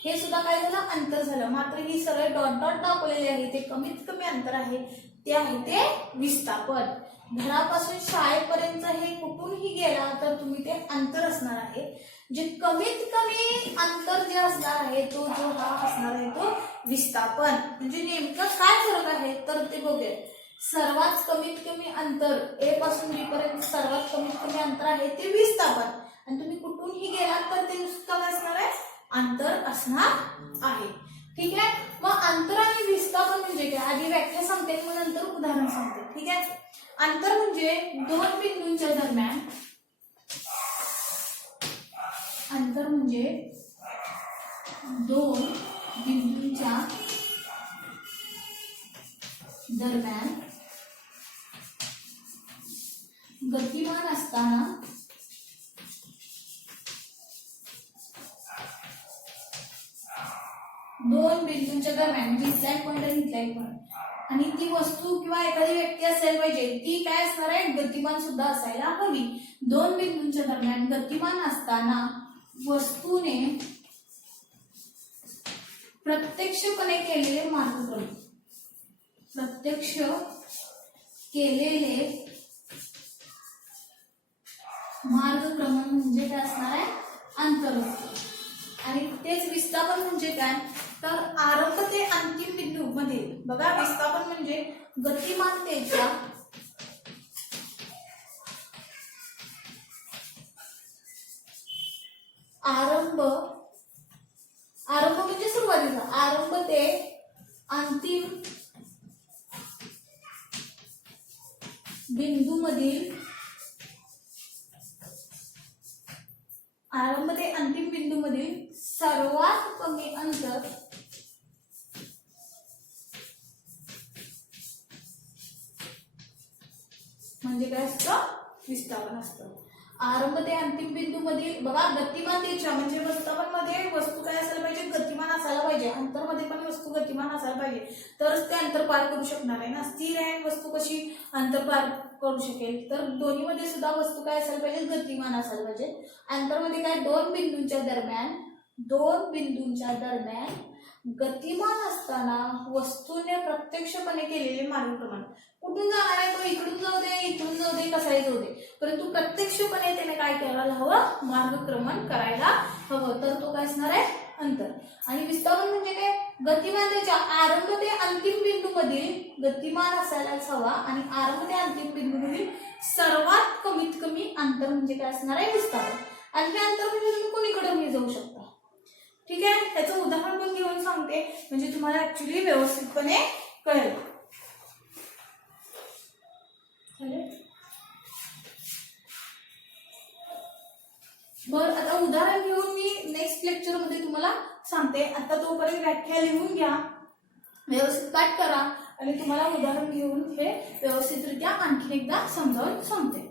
हे सुद्धा काय झालं, अंतर झालं. मात्र ही सरळ डॉट डॉट दाखवलेली आहे ते कमीत कमी अंतर आहे, ते आहे ते विस्थापन. घरापासून शाळेपर्यंत हे कुठूनही गेला तर तुम्ही ते अंतर असणार आहे. जे कमीत कमी अंतर जे असणार आहे तो जो हा असणार आहे तो विस्थापन. म्हणजे नेमकं काय फरक आहे तर ते बघूया. सर्वात कमीत कमी अंतर ए पासून बी पर्यंत सर्वात कमीत कमी अंतर आहे ते विस्थापन, आणि तुम्ही कुठूनही गेलात तर ते नुसतं काय असणार आहे, अंतर असणार आहे. ठीक आहे. मग अंतर आणि विस्थापन म्हणजे काय, आधी व्याख्या सांगते मग नंतर उदाहरण सांगते. ठीक आहे. अंतर म्हणजे दोन बिंदूंच्या दरम्यान, अंतर म्हणजे दोन बिंदूंच्या दरम्यान गतिमान असताना दोन बिंदूंच्या दरम्यान इथला एक पॉइंट आणि इथला एक पॉइंट, आणि ती वस्तू किंवा एखादी व्यक्ती असायला पाहिजे, ती काय असणार आहे, गतिमान सुद्धा असायला हवी. दोन बिंदूंच्या दरम्यान गतिमान असताना वस्तूने प्रत्यक्षपणे केलेले मार्गक्रमण, प्रत्यक्ष केलेले मार्गक्रमण म्हणजे काय असणार आहे, अंतर. आणि तेच विस्थापन म्हणजे काय, तर आरंभ ते अंतिम बिंदू मध्ये बघा, विस्थापन म्हणजे गतिमानतेच्या आरंभ म्हणजे सुरुवातीचा, आरंभ ते अंतिम बिंदूमधील, आरंभ ते अंतिम बिंदूमधील सर्वात कमी अंतर म्हणजे काय असतं, विस्थापन असतं. आरंभ ते अंतिम बिंदू मधील बघा, गतिमानतेच्या म्हणजे विस्थापन मध्ये वस्तू काय असायला पाहिजे, गतिमान असायला पाहिजे. अंतर मध्ये पण वस्तू गतिमान असायला पाहिजे, तरच ते अंतर पार करू शकणार आहे ना. स्थिर आहे वस्तू कशी अंतर पार करू शकेल, तर दोन्ही मध्ये सुद्धा वस्तू काय असायला पाहिजे, गतिमान असायला पाहिजे. अंतर मध्ये काय, दोन बिंदूंच्या दरम्यान गतिमान असताना वस्तूने प्रत्यक्षपणे केलेले मार्गक्रमण. कुठून जाणार आहे तो, इकडून जाऊ दे, इकडून जाऊ दे, कसाही जाऊ दे, परंतु प्रत्यक्षपणे त्याने काय करायला हवं, मार्गक्रमण करायला हवं, तर तो काय असणार आहे, अंतर. आणि विस्थापन म्हणजे काय, गतिमानतेच्या आरंभ ते अंतिम बिंदू मधील गतिमान असायलाच हवा, आणि आरंभ ते अंतिम बिंदू मधील सर्वात कमीत कमी अंतर म्हणजे काय असणार आहे, विस्थापन. आणि हे अंतर म्हणजे तुम्ही कोणीकडे जाऊ शकता. ठीक आहे. त्याचं उदाहरण पण घेऊन सांगते म्हणजे तुम्हाला ऍक्च्युली व्यवस्थितपणे कळेल. बरं, आता उदाहरण घेऊन मी नेक्स्ट लेक्चर मध्ये तुम्हाला सांगते. आता तोपर्यंत व्याख्या लिहून घ्या, व्यवस्थित पाठ करा, आणि तुम्हाला उदाहरण घेऊन हे व्यवस्थितरित्या आणखी एकदा समजावून सांगते.